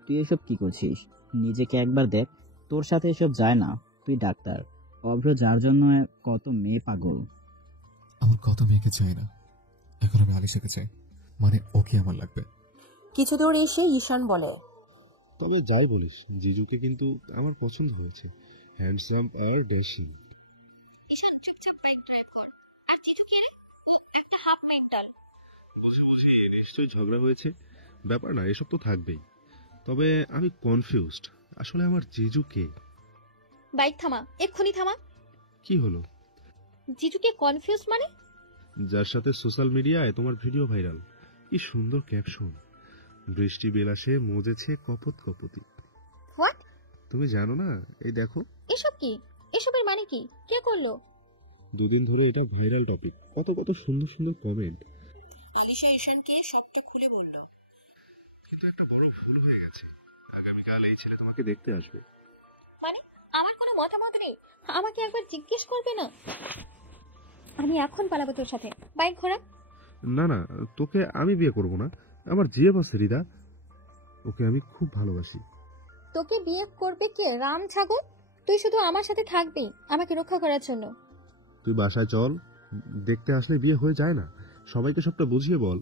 তুই এসব কি করছিস? নিজেকে একবার দেখ, তোর সাথে এসব যায় না। তুই ডাক্তার, অভ্র যার জন্য কত মেয়ে পাগল। আমার কত মেয়েকে চাই না, এখন আমি আলিশাকে চাই, মানে ওকে আমার লাগবে। কিছু দূর এসে ঈশান বলে, তবে যাই বলিস, জিজুকে কিন্তু আমার পছন্দ হয়েছে, হ্যান্ডসাম আর ড্যাশিং। ঈশান, চুপচাপ বাইক ড্রাইভ কর। আর জিজু কে রে? ও একটা হাফ মেন্টাল। বসে বসে নিশ্চয়ই ঝগড়া হয়েছে, ব্যাপার না, এসব তো থাকবেই। তবে আমি কনফিউজড, আসলে আমার জিজু কে? বাইক থামা, এক্ষুনি থামা। কি হলো? জিজুকে কনফিউজ মানে? যার সাথে সোশ্যাল মিডিয়ায় তোমার ভিডিও ভাইরাল, কি সুন্দর ক্যাপশন, বৃষ্টি বেলাসে মজেছে কপত কপতি। হোয়াট? তুমি জানো না? এই দেখো। এসব কি? এসবের মানে কি? কে করলো? দুদিন ধরে এটা ভাইরাল টপিক, কত কত সুন্দর সুন্দর কমেন্ট। আলিশা ঈশানকে সবটা খুলে বলল, কিন্তু একটা বড় ভুল হয়ে গেছে, আগামীকাল এই ছেলে তোমাকে দেখতে আসবে। মানে আমার কোনো মতামত নেই? আমাকে একবার জিজ্ঞেস করবে না? আমি এখন পালাবো তোর সাথে। বাইক ঘোরা। না না, তোকে আমি বিয়ে করব না, আমার জিএফ আছে রিদা, ওকে আমি খুব ভালোবাসি। তোকে বিয়ে করবে কে? রাম ছাগল। তুই শুধু আমার সাথে থাকবি আমাকে রক্ষা করার জন্য। তুই বাসায় চল, দেখতে আসলে বিয়ে হয়ে যায় না, সবাইকে সবটা বুঝিয়ে বল।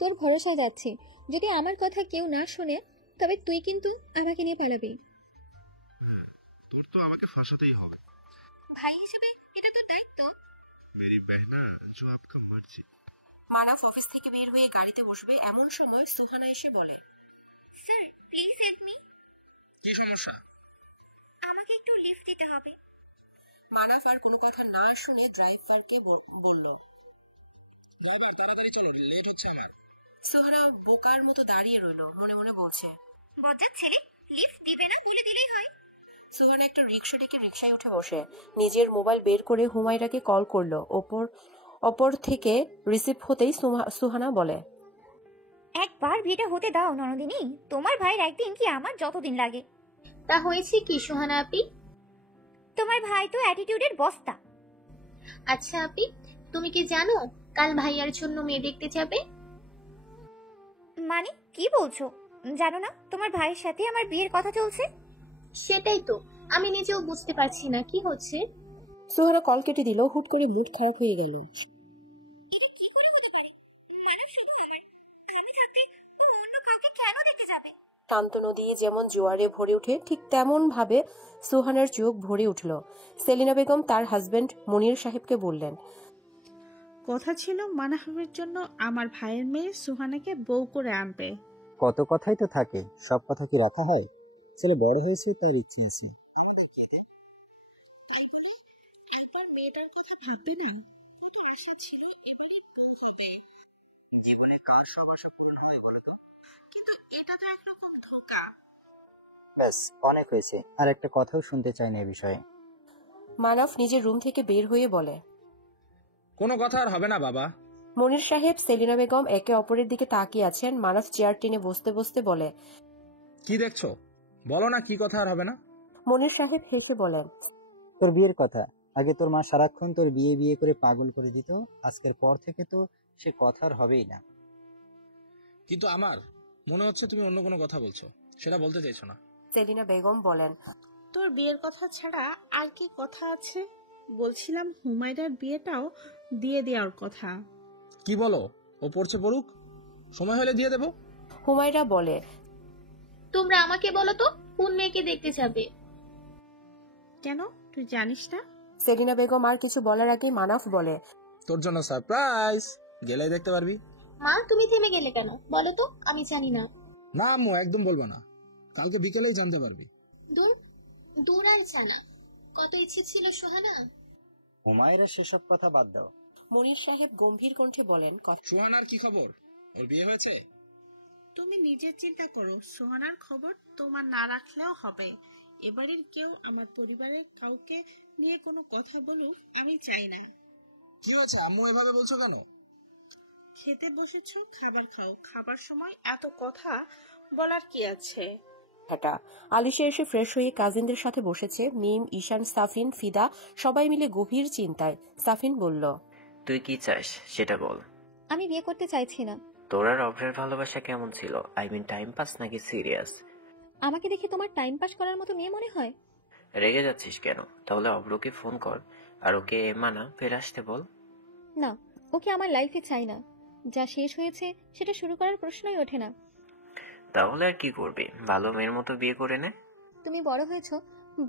তোর ভরসায় যাচ্ছি, যদি আমার কথা কেউ না শোনে তবে তুই কিন্তু আমাকে নিয়ে পালাবি। হ্যাঁ, তোর তো আমাকে ফাঁসাতেই হবে। ভাই হিসেবে এটা তোর দায়িত্ব। মেরি বেহনা जो आपका मर्जी। মানাফ অফিস থেকে বের হয়ে গাড়িতে বসবে এমন সময় সুহানা এসে বলে, স্যার প্লিজ হেল্প মি। কি সমস্যা? আমাকে একটু লিফট দিতে হবে। মানাফ আর কোনো কথা না শুনে ড্রাইভারকে বলল, ড্রাইভার তাড়াতাড়ি চলো, লেট হচ্ছে আমার। সুহানা বোকার মতো দাঁড়িয়ে রইল, মনে মনে বলছে, বজ্জাত ছেলে, লিফট দিবে না বলে দিলেই হয়। সুহানা একটা রিক্সা ডেকে রিক্সায় উঠে বসে নিজের মোবাইল বের করে হুমায়রাকে কল করলো। অপর থেকে রিসিভ হতেই সুহানা বলে, একবার বিয়েটা হতে দাও ননদিনী, তোমার ভাইয়ের একদিন কি আমার যতদিন লাগে। তা হয়েছে কি সুহানা আপি? তোমার ভাই তো অ্যাটিটিউডের বস্তা। আচ্ছা আপি, তুমি কি জানো কাল ভাইয়ার জন্য মেয়ে দেখতে যাবে? মানে কি বলছো? জানো না তোমার ভাইয়ের সাথে আমার বিয়ের কথা চলছে? সেটাই তো, আমি নিজেও বুঝতে পারছি না কি হচ্ছে। সুহানা কল কেটে দিল। হুট করে মুড খারাপ হয়ে গেল। এটা কি করে হতে পারে? মানুষ শুধু আমার আমি থাকতে ও অন্য কাউকে কেন দেখতে যাবে? শান্ত নদী যেমন জোয়ারে ভরে ওঠে ঠিক তেমন ভাবে সুহানার চোখ ভরে উঠল। সেলিনা বেগম তার হাজবেন্ড মনির সাহেবকে বললেন, কথা ছিল মানাফের জন্য আমার ভাইয়ের মেয়ে সুহানাকে বউ করে আনবে। কত কথাই তো থাকে, সব কথা কি রাখা হয়? ছেলে বড় হয়েছে, তার ইচ্ছে আছে। ভাববে না জীবনে কার সব আশা পূরণ হবে বলো তো? কিন্তু এটা তো একরকম ধোঁকা। ব্যাস, অনেক হয়েছে, আর একটা কথাও শুনতে চাই না এ বিষয়ে। মানাফ নিজের রুম থেকে বের হয়ে বলে, কোনো কথা আর হবে না বাবা। মনির সাহেব সেলিনা বেগম একে অপরের দিকে তাকিয়ে আছেন। মানাফ চেয়ার টেনে বসতে বসতে বলে, কি দেখছো? বলো না কি কথা আর হবে না। মনির সাহেব হেসে বলেন, তোর বিয়ের কথা। আগে তোর মা সারাক্ষণ তোর বিয়ে বিয়ে করে পাগল করে দিত, আজকের পর থেকে তো সে কথা আর হবেই না। কিন্তু আমার মনে হচ্ছে তুমি অন্য কোনো কথা বলছো, সেটা বলতে চাইছো না। সেলিনা বেগম বলেন, তোর বিয়ের কথা ছাড়া আর কি কথা আছে? বলছিলাম হুমায়রার বিয়েটাও দিয়ে দেওয়ার কথা। কি বলো? ও পড়ছে পড়ুক, সময় হলে দিয়ে দেবো। হুমায়রা বলে, তোমরা আমাকে বলো তো কোন মেয়েকে দেখতে যাবে? কেন, তুই জানিস না? সেলিনা বেগম আর কিছু বলার আগে মানাফ বলে, তোর জন্য সারপ্রাইজ, গেলেই দেখতে পারবি। মা তুমি থেমে গেলে কেন বলো তো, আমি জানি না। না আম্মু, একদম বলবো না, কালকে বিকেলেই জানতে পারবি। দূর দূর আর জানা, কত ইচ্ছে ছিল সোহানা। হুমায়রা সেসব কথা বাদ দাও। মনির সাহেব গম্ভীর কণ্ঠে বলেন, সুহানার কি খবর? ওর বিয়ে হয়েছে? তুমি নিজের চিন্তা করো, সোহানার খবর তোমার না রাখলেও হবে। এবারের কেউ আমার পরিবারের কাউকে নিয়ে কোনো কথা বলুক আমি চাই না। কি হয়েছে আম্মু, এভাবে বলছো কেন? খেতে বসেছো, খাবার খাও। খাবার সময় এত কথা বলার কি আছে? হাটা আলিশা এসে ফ্রেশ হয়ে কাজিনদের সাথে বসেছে। মিম, ঈশান, সাফিন, ফিদা সবাই মিলে গভীর চিন্তায়। সাফিন বলল, তুই কি চাস সেটা বল। আমি বিয়ে করতে চাইছি না। তোর আর অভ্রের ভালোবাসা কেমন ছিল? আই মিন টাইম পাস নাকি সিরিয়াস? আমাকে দেখে তোমার টাইম পাস করার মতো মেয়ে মনে হয়? রেগে যাচ্ছিস কেন? তাহলে অভ্রকে ফোন কর আর ওকে মানা ফের আসতে বল। না, ওকে আমার লাইফে চাই না। যা শেষ হয়েছে সেটা শুরু করার প্রশ্নই ওঠে না। তাহলে আর কি করবি? ভালো মেয়ের মতো বিয়ে করে নে। তুমি বড় হয়েছো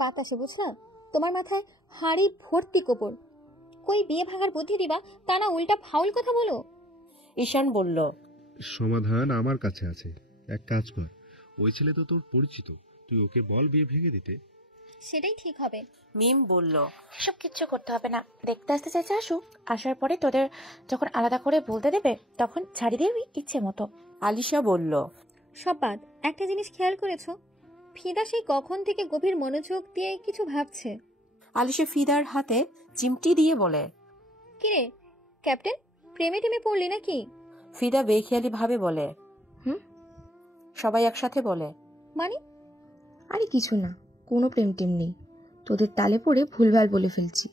বাতাসে, বুঝলাম। তোমার মাথায় হাড়ি ভর্তি কোপর। কই বিয়ে ভাঙার বুদ্ধি দিবা, তা না উল্টা ফাউল কথা বলো। ঈশান বলল, সমাধান আমার কাছে আছে। এক কাজ কর, ওই ছেলে তো তোর পরিচিত, তুই ওকে বল বিয়ে ভেঙে দিতে। সেটাই ঠিক হবে। মিম বলল, এসব কিচ্ছু করতে হবে না, দেখতে আসতে চাইছে আসুক, আসার পরে তোদের যখন আলাদা করে বলতে দেবে তখন ছাড়ি দিবি ইচ্ছে মতো। আলিশা বলল, সব বাদ, একটা জিনিস খেয়াল করেছো? ফিদা সেই কখন থেকে গভীর মনোযোগ দিয়ে কিছু ভাবছে। আলিশা ফিদার হাতে চিমটি দিয়ে বলে, কিরে ক্যাপ্টেন, প্রেমে টেমে পড়লি নাকি? ফিদা বেখেয়ালি ভাবে বলে, হুম। সবাই একসাথে বলে, মানে? আরে কিছু না, কোনো প্রেম টেম নেই, তোদের তালে পড়ে ভুলভাল বলে ফেলছি।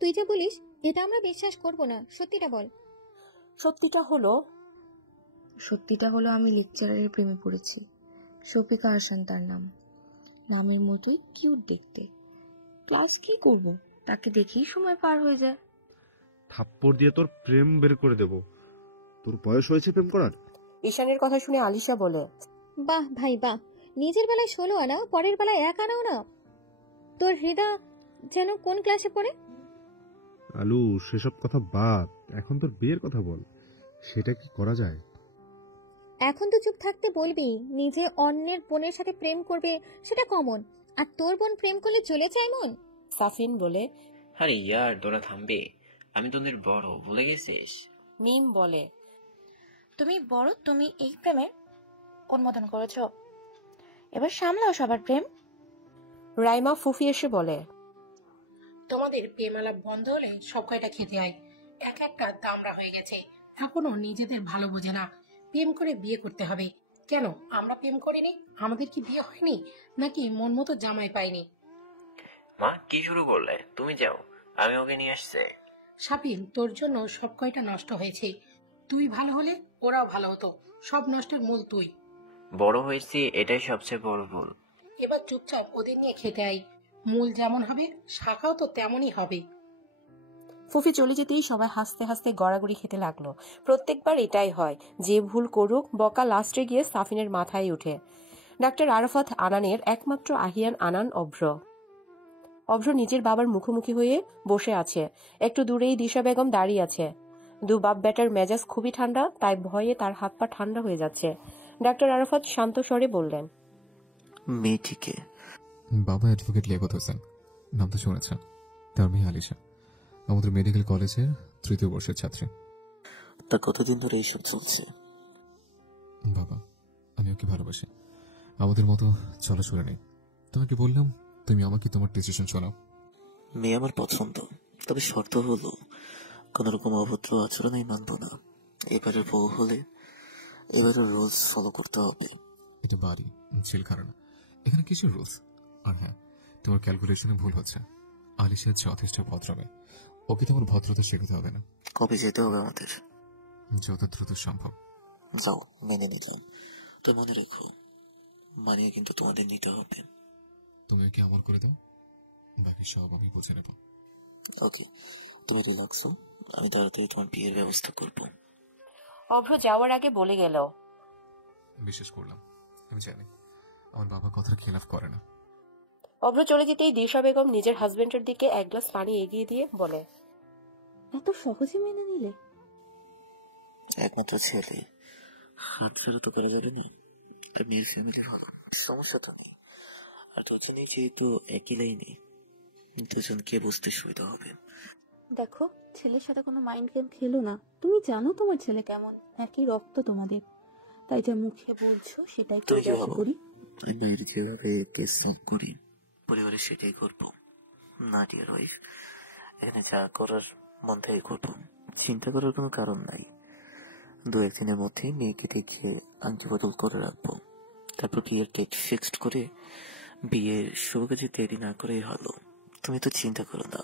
তুই যা বলিস এটা আমরা বিশ্বাস করব না, সত্যিটা বল। সত্যিটা হলো আমি লেকচারারের প্রেমে পড়েছি। শফিকা হাসান তার নাম, নামের মতোই কিউট দেখতে। ক্লাস কি করব, তাকে দেখেই সময় পার হয়ে যায়। থাপ্পড় দিয়ে তোর প্রেম বের করে দেব। তোর বয়স হয়েছে প্রেম করার? ঈশানের কথা শুনে আলিশা বলে, বাহ ভাই বাহ, নিজের বেলায় 16 আনা, পরের বেলায় 1 আনাও না। তোর হৃদয় যেন কোন ক্লাসে পড়ে? আলু, সেসব কথা বাদ, এখন তোর বিয়ের কথা বল, সেটা কি করা যায়? এখন তো চুপ থাকতে বলবি। নিজে অন্যের বোনের সাথে প্রেম করবে সেটা কমন, আর তোর বোন প্রেম করলে চলে যায় মন। সাফিন বলে, আরে ইয়ার তোরা থামবে, আমি তোদের বড়, ভুলে গেছিস? মিম বলে, তুমি বড়, তুমি এই প্রেমের অনুমোদন করেছো, এবার সামলাও সবার প্রেম। রাইমা ফুফি এসে বলে, তোমাদের প্রেমালাপ বন্ধ হলে সব কয়টা খেতে হয়, এক একটা দামড়া হয়ে গেছে, এখনো নিজেদের ভালো বোঝে না, প্রেম করে বিয়ে করতে হবে। কেন আমরা প্রেম করিনি? আমাদের কি বিয়ে হয়নি নাকি মন মতো জামাই পাইনি? মা কি শুরু করলে? তুমি যাও, আমি ওকে নিয়ে আসছি। সাপিন, তোর জন্য সব কয়টা নষ্ট হয়েছে। তুই ভালো হলে ওরাও ভালো হতো, সব নষ্টের মূল তুই। বড় হয়েছি, এটাই সবচেয়ে বড় ভুল। এবার চুপচাপ ওদের নিয়ে খেতে আই, মূল যেমন হবে শাখাও তো তেমনই হবে। ফুফি চলে যেতেই সবাই হাসতে হাসতে গড়াগড়ি খেতে লাগলো। প্রত্যেকবার এটাই হয়, যে ভুল করুক বকা লাস্টে গিয়ে সাফিনের মাথায় উঠে। ডাক্তার আরাফাত আনানের একমাত্র আহিয়ান আনান অভ্র। অভ্র নিজের বাবার মুখোমুখি হয়ে বসে আছে। একটু দূরেই দিশা বেগম দাঁড়িয়ে আছে। দু বাপ বেটার মেজাজ খুবই ঠান্ডা, তাই ভয়ে তার হাত পা ঠান্ডা হয়ে যাচ্ছে। ডাক্তার আরাফাত শান্ত স্বরে বললেন, মেয়েটিকে? বাবা অ্যাডভোকেট লিয়াকত হোসেন, নাম তো শুনেছেন। তার মেয়ে আলিশা আমাদের মেডিকেল কলেজের 3য় বর্ষের ছাত্রী। তা কতদিন ধরে এইসব চলছে? বাবা, আমি ওকে ভালোবাসি, আমাদের মতো চলাচলে নেই। তোমাকে বললাম, তুমি আমাকে তোমার ডিসিশন শোনাও। মেয়ে আমার পছন্দ, তবে শর্ত হলো কোন রকম অভদ্র আচরণই মানব না। এবারের বউ হলে এবারের রুলস ফলো করতে হবে। এটা বাড়ি, ছেলখানা না, এখানে কিসের রুলস? আর হ্যাঁ, তোমার ক্যালকুলেশনে ভুল হচ্ছে। আলিশা যথেষ্ট ভদ্র মেয়ে, ওকে তোমার ভদ্রতা শেখাতে হবে না। কবে যেতে হবে আমাদের? যত দ্রুত সম্ভব। যাও, মেনে নিলাম। তো মনে রেখো, মানিয়ে কিন্তু তোমাদের নিতে হবে। তুমি ওকে আমার করে দাও, বাকি সব আমি বুঝে নেব। ওকে, তুমি রিল্যাক্স হও, আমি তাড়াতাড়ি তোমার বিয়ের ব্যবস্থা করব। অভ্র যাওয়ার আগে বলে গেল, বিশ্বাস করলাম, আমি জানি আমার বাবা কথার খেলাফ করে না। অভ্র চলে যেতেই দিশা বেগম নিজের হাজবেন্ডের দিকে এক গ্লাস পানি এগিয়ে দিয়ে বলে, এত সহজে মেনে নিলে? একমাত্র ছেলে, হাত ফেরত তো করা যাবে না। মেয়ের ফ্যামিলি সমস্যা তো নেই, আর দুজনেই যেহেতু একই লাইনে, দুজনকে বুঝতে সুবিধা হবে। দেখো, ছেলের সাথে কোনো মাইন্ড গেম খেলো না। তুমি জানো তোমার ছেলে কেমন, একই রক্ত তোমাদের, তাই যা মুখে বলছো সেটাই করি। আমি বাইরে যেভাবে কেস সলভ করি, পরিবারে সেটাই করবো। না ডিয়ার ওয়াইফ, এখানে যা করার মন থেকে করবো, চিন্তা করার কোনো কারণ নাই। 2-1 দিনের মধ্যে মেয়েকে দেখে আংটি বদল করে রাখবো, তারপর বিয়ের ডেট ফিক্সড করে বিয়ের শুভ কাজে দেরি না করেই হলো। তুমি তো চিন্তা করো না।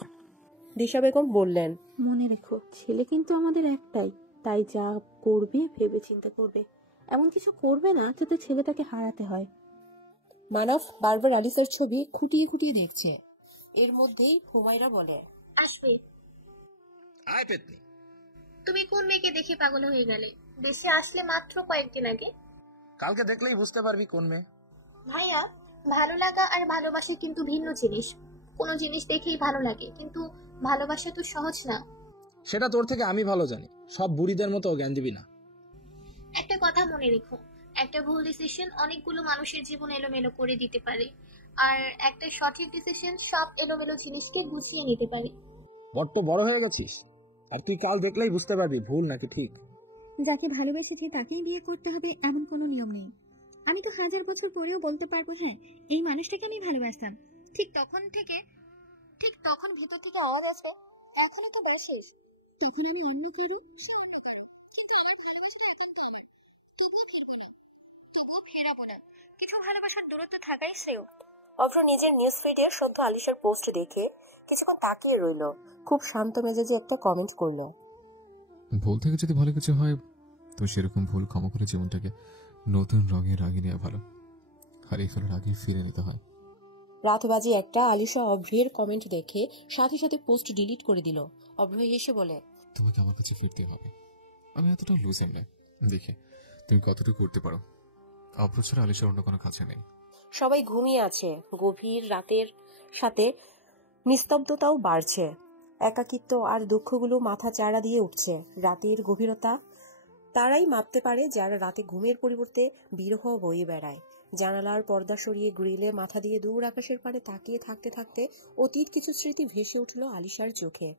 দিশা বেগম বললেন, মনে রেখো, ছেলে কিন্তু আমাদের একটাই, তাই যা করবে ভেবে চিন্তা করবে, এমন কিছু করবে না যাতে ছেলেটাকে হারাতে হয়। মানব বারবার আলিসার ছবি খুঁটিয়ে খুঁটিয়ে দেখছে। এর মধ্যেই হুমায়রা বলে, আসবে। আয় পেতনি, তুমি কোন মেয়েকে দেখে পাগল হয়ে গেলে? বেশি আসলে মাত্র কয়েকদিন আগে। কালকে দেখলেই বুঝতে পারবি কোন মেয়ে। ভাইয়া, ভালো লাগা আর ভালোবাসা কিন্তু ভিন্ন জিনিস। কোনো জিনিস দেখেই ভালো লাগে, কিন্তু ভালোবাসা তো সহজ না। সেটা তোর থেকে আমি ভালো জানি, সব বুড়িদের মতো জ্ঞান দিবি না। একটা কথা মনে রেখো, একটা ভুল ডিসিশন অনেকগুলো মানুষের জীবন এলোমেলো করে দিতে পারে, আর একটা সঠিক ডিসিশন সব এলোমেলো জিনিসকে গুছিয়ে নিতে পারে। বড্ড বড় হয়ে গেছিস, আর তুই কাল দেখলেই বুঝতে পারবি ভুল নাকি ঠিক। যাকে ভালোবেসেছি তাকেই বিয়ে করতে হবে এমন কোনো নিয়ম নেই। আমি তো 1000 বছর পরেও বলতে পারবো, হ্যাঁ এই মানুষটাকে আমি ভালোবাসতাম। ঠিক তখন ভিতর থেকে আওয়াজ আসবে, এখনো তো বসিস। তখন আমি অন্য কারো, সে অন্য কারো, কিন্তু আমার ভালোবাসা একান্তই আমার। তবুও ফিরবো না, তবুও ফেরাবো না। কিছু ভালোবাসার দূরত্ব থাকাই শ্রেয়। অভ্র নিজের নিউজ ফিডে সদ্য আলিশার পোস্ট দেখে কিছুক্ষণ তাকিয়ে রইল। খুব শান্ত মেজাজে একটা কমেন্ট করলো, ভুল থেকে যদি ভালো কিছু হয়, তো সেরকম ভুল ক্ষমা করে জীবনটাকে নতুন রঙে রাঙিয়ে নেওয়া ভালো, হারিয়ে ফেলার আগে ফিরে নিতে হয়। রাত বাজে 1টা। আলিশা অভ্রের কমেন্ট দেখে সাথে সাথে পোস্ট ডিলিট করে দিল। অভ্র এসে বলে, তোমাকে আমার কাছে ফিরতে হবে, আমি এতটা লুজেম না। দেখি তুমি কতটুকু করতে পারো। অভ্র ছাড়া আলিশার অন্য কোনো কাছে নেই। সবাই ঘুমিয়ে আছে। গভীর রাতের সাথে নিস্তব্ধতাও বাড়ছে। একাকিত্ব আর দুঃখগুলো মাথা চাড়া দিয়ে উঠছে। রাতের গভীরতা তারাই মাপতে পারে যারা রাতে ঘুমের পরিবর্তে বিরহ বয়ে বেড়ায়। জানালার পর্দা সরিয়ে গ্রিলে মাথা দিয়ে দূর আকাশের পাড়ে তাকিয়ে থাকতে থাকতে অতীত কিছু স্মৃতি ভেসে উঠল আলিশার চোখে।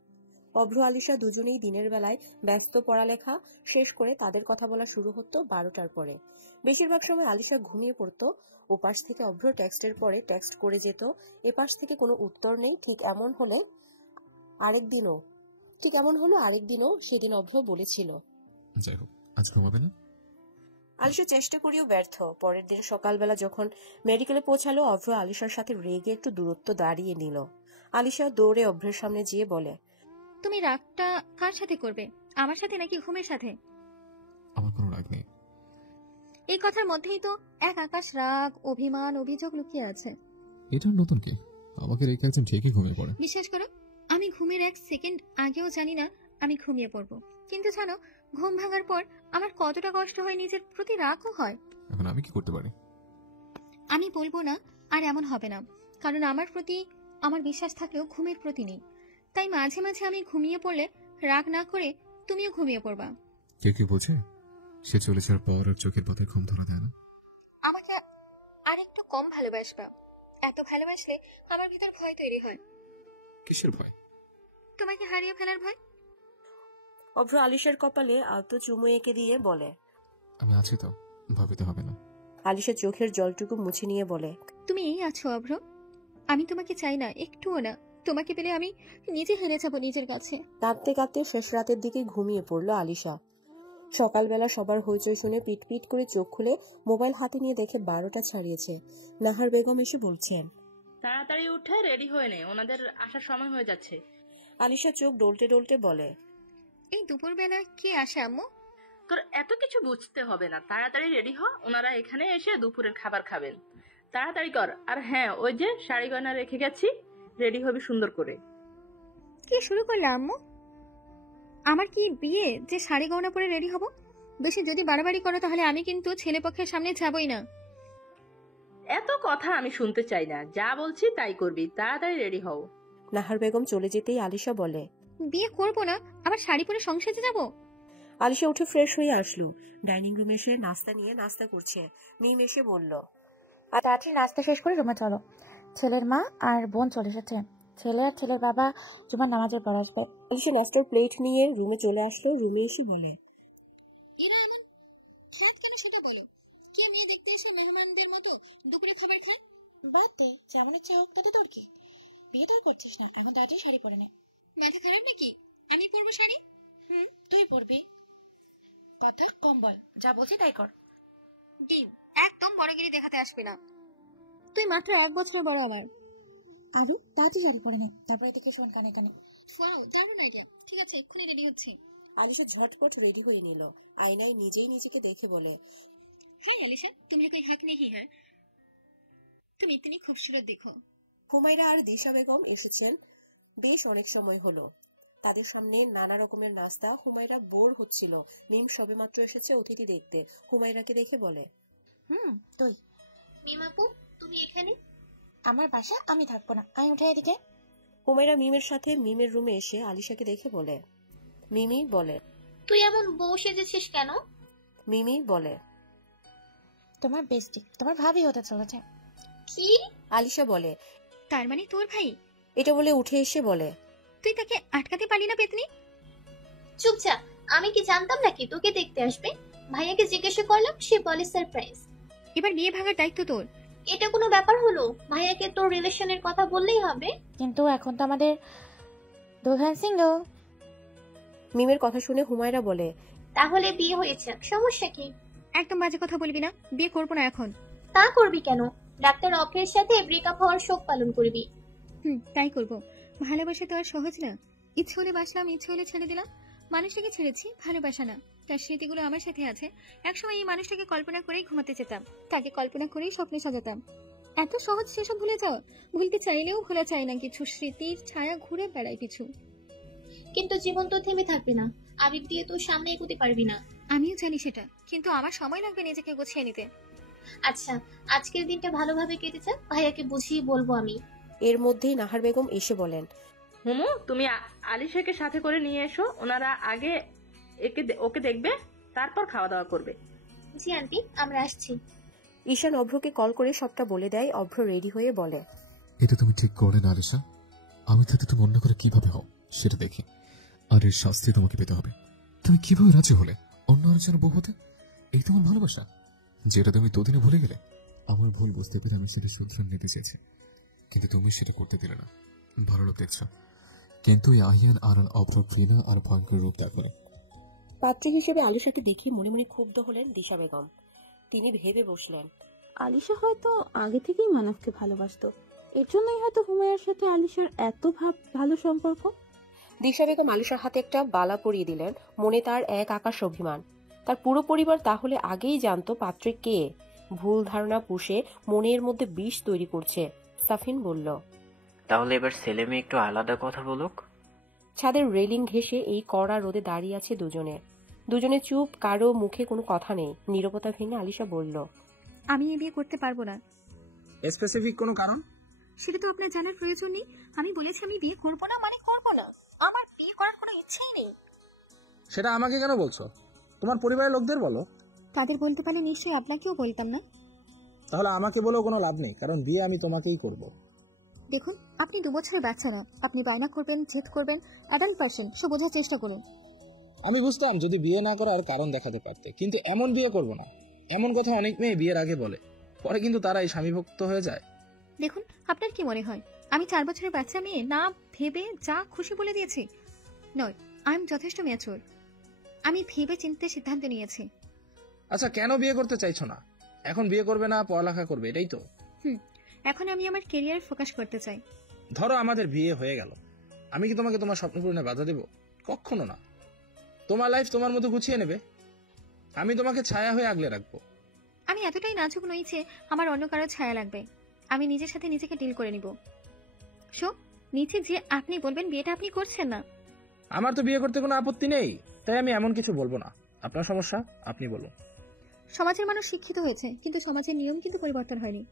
অভ্র আলিশা দুজনেই দিনের বেলায় ব্যস্ত পড়ালেখা শেষ করে তাদের কথা বলা শুরু হতো 12টার পরে। বেশিরভাগ সময় আলিশা ঘুমিয়ে পড়তো। ওপাশ থেকে অভ্র টেক্সটের পরে টেক্সট করে যেত। এপাশ থেকে কোনো উত্তর নেই। ঠিক এমন হলো আরেকদিনও সেদিন অভ্র বলেছিল, যাই হোক আজ ঘুমাবে না। আলিশা চেষ্টা করেও ব্যর্থ। পরের দিন সকালবেলা যখন মেডিকেলে পৌঁছালো, অভ্র আলিশার সাথে রেগে একটু দূরত্ব দাঁড়িয়ে নিল। আলিশা দৌড়ে অভ্রের সামনে গিয়ে বলে, তুমি রাগটা কার সাথে করবে, আমার সাথে নাকি ঘুমের সাথে? আমার কোনো রাগ নেই। এই কথার মধ্যেই তো এক আকাশ রাগ, অভিমান, অভিযোগ লুকিয়ে আছে। এটা নতুন কি? আমাকে রেখে একজন ঠিকই ঘুমিয়ে পড়ে। বিশ্বাস করো, আমি ঘুমের 1 সেকেন্ড আগেও জানি না আমি ঘুমিয়ে পড়বো। কিন্তু জানো, ঘুম ভাঙার পর আমার কতটা কষ্ট হয়, নিজের প্রতি রাগও হয়। এখন আমি কি করতে পারি? আমি বলবো না, আর এমন হবে না, কারণ আমার প্রতি আমার বিশ্বাস থাকলেও ঘুমের প্রতি নেই। তাই মাঝে মাঝে আমি ঘুমিয়ে পড়লে রাগ না করে তুমিও ঘুমিয়ে পড়বা। কে কি বলছে? সে চলে যাওয়ার পর আর চোখের পাতায় ঘুম ধরা দেয় না। আমাকে আর একটু কম ভালোবাসবা। এত ভালোবাসলে আমার ভিতর ভয় তৈরি হয়। কিসের ভয়? তোমাকে হারিয়ে ফেলার ভয়। অভ্র আলিশার কপালে আলতো চুমু এঁকে দিয়ে বলে, আমি আছি তো, ভাবিতে হবে না। আলিশা চোখের জলটুকু মুছে নিয়ে বলে, তুমি এই আছো অভ্র, আমি তোমাকে চাই না, একটুও না। তোমাকে পেলে আমি নিজে হেরে যাবো নিজের কাছে। কাঁদতে কাঁদতে শেষ রাতের দিকে ঘুমিয়ে পড়লো আলিশা। সকালবেলা সবার হইচই শুনে পিট পিট করে চোখ খুলে মোবাইল হাতে নিয়ে দেখে 12টা ছাড়িয়েছে। নাহার বেগম এসে বলছেন, তাড়াতাড়ি উঠে রেডি হয়ে নে, ওনাদের আসার সময় হয়ে যাচ্ছে। আলিশা চোখ ডলতে ডলতে বলে, এই দুপুরবেলা কে আসে আম্মু? তোর এত কিছু বুঝতে হবে না, তাড়াতাড়ি রেডি হ, ওনারা এখানে এসে দুপুরের খাবার খাবেন। তাড়াতাড়ি কর। আর হ্যাঁ, ওই যে শাড়ি গয়না রেখে গেছি, রেডি হবি সুন্দর করে। কি শুরু করলে আম্মু? আমার কি বিয়ে যে শাড়ি গয়না পরে রেডি হব? বেশি যদি বাড়াবাড়ি করো তাহলে আমি কিন্তু ছেলে পক্ষের সামনে যাবই না। এত কথা আমি শুনতে চাই না, যা বলছি তাই করবি, তাড়াতাড়ি রেডি হও। নাহার বেগম চলে যেতেই আলিশা বলে, বিয়ে করবো না, আবার শাড়ি পরে সংসারে যাব? আলিশা উঠে ফ্রেশ হয়ে আসলো। ডাইনিং রুমে এসে নাস্তা নিয়ে নাস্তা করছে। মিম এসে বলল, আর তাড়াতাড়ি নাস্তা শেষ করে রুমে চলো, ছেলের মা আর বোন চলে এসেছে। ছেলে আর ছেলের বাবা তোমার নামাজের পর আসবে। আলিশা নাস্তার প্লেট নিয়ে রুমে চলে আসলো। রুমে এসে বলে, কেউ মেয়ে দেখতে এসে মেহমানদের মতো দুপুরে খাবার খায়? বলতে যেমন ইচ্ছে হোক, তাতে তোর কি? বিয়ে তো করছিস না, এখন তাড়াতাড়ি শাড়ি পরে নে। মাথা খারাপ নাকি? আমি পরবো শাড়ি? তুই পরবি। কথা কম বল, যা বলছি তাই কর। ডিম, একদম বড়গিরি দেখাতে আসবি না। তুই মাত্র 1 বছরের বড় আমার। আরু তাড়াতাড়ি শাড়ি পরে নে, তারপরে দেখে শোন কানে কানে। ওয়াও, দারুণ আইডিয়া। ঠিক আছে, এক্ষুনি রেডি হচ্ছে। আলিশা ঝটপট রেডি হয়ে নিল। আয়নায় নিজেই নিজেকে দেখে বলে, हाय एलिशा, तुम्हें कोई हक नहीं है, तुम इतनी खूबसूरत देखो। হুমায়রা আর দিশা বেগম এসেছেন বেশ অনেক সময় হলো। তাদের সামনে নানা রকমের নাস্তা। হুমায়রা বোর হচ্ছিল। মিম সবেমাত্র এসেছে অতিথি দেখতে। হুমায়রাকে দেখে বলে, তুই মিমাপু, তুমি এখানে? আমার বাসা, আমি থাকবো না, আমি উঠে এদিকে। হুমায়রা মিমের সাথে মিমের রুমে এসে আলিশাকে দেখে বলে, মিমি বলে, তুই এমন বউ সেজেছিস কেন? মিমি বলে, তোমার বেস্টি, তোমার ভাবি হতে চলেছে। কি? আলিশা বলে, তার মানে তোর ভাই? এটা বলে উঠে এসে বলে, তুই তাকে আটকাতে পারলি না পেতনি? চুপচাপ। আমি কি জানতাম নাকি তোকে দেখতে আসবে? ভাইয়াকে জিজ্ঞাসা করলাম, সে বলে সারপ্রাইজ। এবার বিয়ে ভাঙার দায়িত্ব তোর। এটা কোনো ব্যাপার হলো? ভাইয়াকে তোর রিলেশনের কথা বললেই হবে? কিন্তু এখন তো আমাদের দুলহান সিঙ্গেল। মিমের কথা শুনে হুমায়রা বলে, তাহলে বিয়ে হয়েছে, সমস্যা কি? একদম বাজে কথা বলবি না, বিয়ে করবো না এখন। তা করবি কেন? ডাক্তার অফের সাথে ব্রেকআপ হওয়ার শোক পালন করবি। তাই করবো। ভালোবাসা তো আর সহজ না। ইচ্ছে হলে বাসলাম, ইচ্ছে হলে ছেড়ে দিলাম। মানুষটাকে ছেড়েছি, ভালোবাসা না। তার স্মৃতিগুলো আমার সাথে আছে। একসময় এই মানুষটাকে কল্পনা করেই ঘুমাতে যেতাম, তাকে কল্পনা করেই স্বপ্নে সাজাতাম। এত সহজ সেসব ভুলে যাও? ভুলতে চাইলেও ভোলা চায় না কিছু। স্মৃতির ছায়া ঘুরে বেড়ায় পিছু। কিন্তু জীবন তো থেমে থাকবে না। আবেগ দিয়ে তো সামনে এগোতে পারবি না। আমিও জানি সেটা, কিন্তু আমার সময় লাগবে নিজেকে গুছিয়ে নিতে। আচ্ছা, আজকের দিনটা ভালোভাবে কেটেছে, ভাইয়াকে বুঝিয়ে বলবো আমি। এর মধ্যেই নাহার বেগম এসে বলেন, হুমু, তুমি আলিশাকে সাথে করে নিয়ে এসো। ওনারা আগে ওকে দেখবে, তারপর খাওয়া দাওয়া করবে। জি আন্টি, আমরা আসছি। ঈশান অভ্রকে কল করে সবটা বলে দেয়। অভ্র রেডি হয়ে বলে, এটা তুমি ঠিক করলে না আলিশা। আমি থাকতে তুমি অন্য করে কিভাবে হও সেটা দেখি, আর এর শাস্তি তোমাকে পেতে হবে। তুমি কিভাবে রাজি হলে অন্য আরেকজন বউ হতে? এই তোমার ভালোবাসা যেটা তুমি দুদিনে ভুলে গেলে? আমার ভুল বুঝতে পেরে আমি সেটা শুধরে নিতে চেয়েছি, কিন্তু তুমি সেটা করতে দিলে না। ভালো লোক দেখছো, কিন্তু এই আহিয়ান আর অভ্র ঘৃণা আর ভয়ঙ্কর রূপ দেখো। পাত্রী হিসেবে আলিশাকে দেখে মনে মনে ক্ষুব্ধ হলেন দিশা বেগম। তিনি ভেবে বসলেন, আলিশা হয়তো আগে থেকেই মানবকে ভালোবাসতো, এর জন্যই হয়তো হুমায়ার সাথে আলিশার এত ভালো সম্পর্ক। দিশা বেগম আলিশার হাতে একটা বালা পরিয়ে দিলেন। মনে তার এক আকাশ অভিমান। তার পুরো পরিবার তাহলে আগেই জানতো পাত্রী কে। ভুল ধারণা পুষে মনের মধ্যে বিষ তৈরি করছে। সাফিন বলল, তাহলে এবার ছেলে মেয়ে একটু আলাদা কথা বলুক। ছাদের রেলিং ঘেঁষে এই কড়া রোদে দাঁড়িয়ে আছে দুজনে চুপ, কারো মুখে কোনো কথা নেই। নীরবতা ভেঙে আলিশা বলল, আমি এই বিয়ে করতে পারবো না। স্পেসিফিক কোনো কারণ? সেটা তো আপনার জানার প্রয়োজন নেই। আমি বলেছি আমি বিয়ে করবো না মানে করবো না। আমার বিয়ে করার কোনো ইচ্ছেই নেই। সেটা আমাকে কেন বলছো? তোমার পরিবারের লোকদের বলো। তাদের বলতে পারলে নিশ্চয়ই আপনাকেও বলতাম না। তাহলে আমাকে বলেও কোনো লাভ নেই, কারণ বিয়ে আমি তোমাকেই করব। দেখুন, আপনি 2 বছরের বাচ্চা না। আপনি বায়না করবেন, জেদ করবেন, অ্যাডাল্ট পারসন, সে বোঝার চেষ্টা করুন। আমি বুঝতাম যদি বিয়ে না করার কারণ দেখাতে পারতে, কিন্তু এমন বিয়ে করব না। এমন কথা অনেক মেয়ে বিয়ের আগে বলে, পরে কিন্তু তারাই স্বামীভক্ত হয়ে যায়। দেখুন, আপনার কি মনে হয় আমি 4 বছরের বাচ্চা মেয়ে না ভেবে যা খুশি বলে দিয়েছি? নয়, আই এম যথেষ্ট ম্যাচিউর। আমি ভেবে চিন্তে সিদ্ধান্ত নিয়েছি। আচ্ছা, কেন বিয়ে করতে চাইছো না? এখন বিয়ে করবে না, পড়ালেখা করবে, এটাই তো। এখন আমি আমার ক্যারিয়ার ফোকাস করতে চাই। ধরো আমাদের বিয়ে হয়ে গেল, আমি কি তোমাকে তোমার স্বপ্ন পূরণে বাধা দেব? কখনো না। তোমার লাইফ তোমার মতো গুছিয়ে নেবে, আমি তোমাকে ছায়া হয়ে আগলে রাখবো। আমি এতটাই নাজুক নই যে আমার অন্য কারো ছায়া লাগবে। আমি নিজের সাথে নিজেকে ডিল করে নিব। নিচে যে আপনি বলবেন বিয়েটা আপনি করছেন না। আমার তো বিয়ে করতে কোনো আপত্তি নেই, তাই আমি এমন কিছু বলবো না। আপনার সমস্যা, আপনি বলুন। সমাজের মানুষ শিক্ষিত হয়েছে, কিন্তু সমাজের নিয়ম কিন্তু পরিবর্তন হয়নি।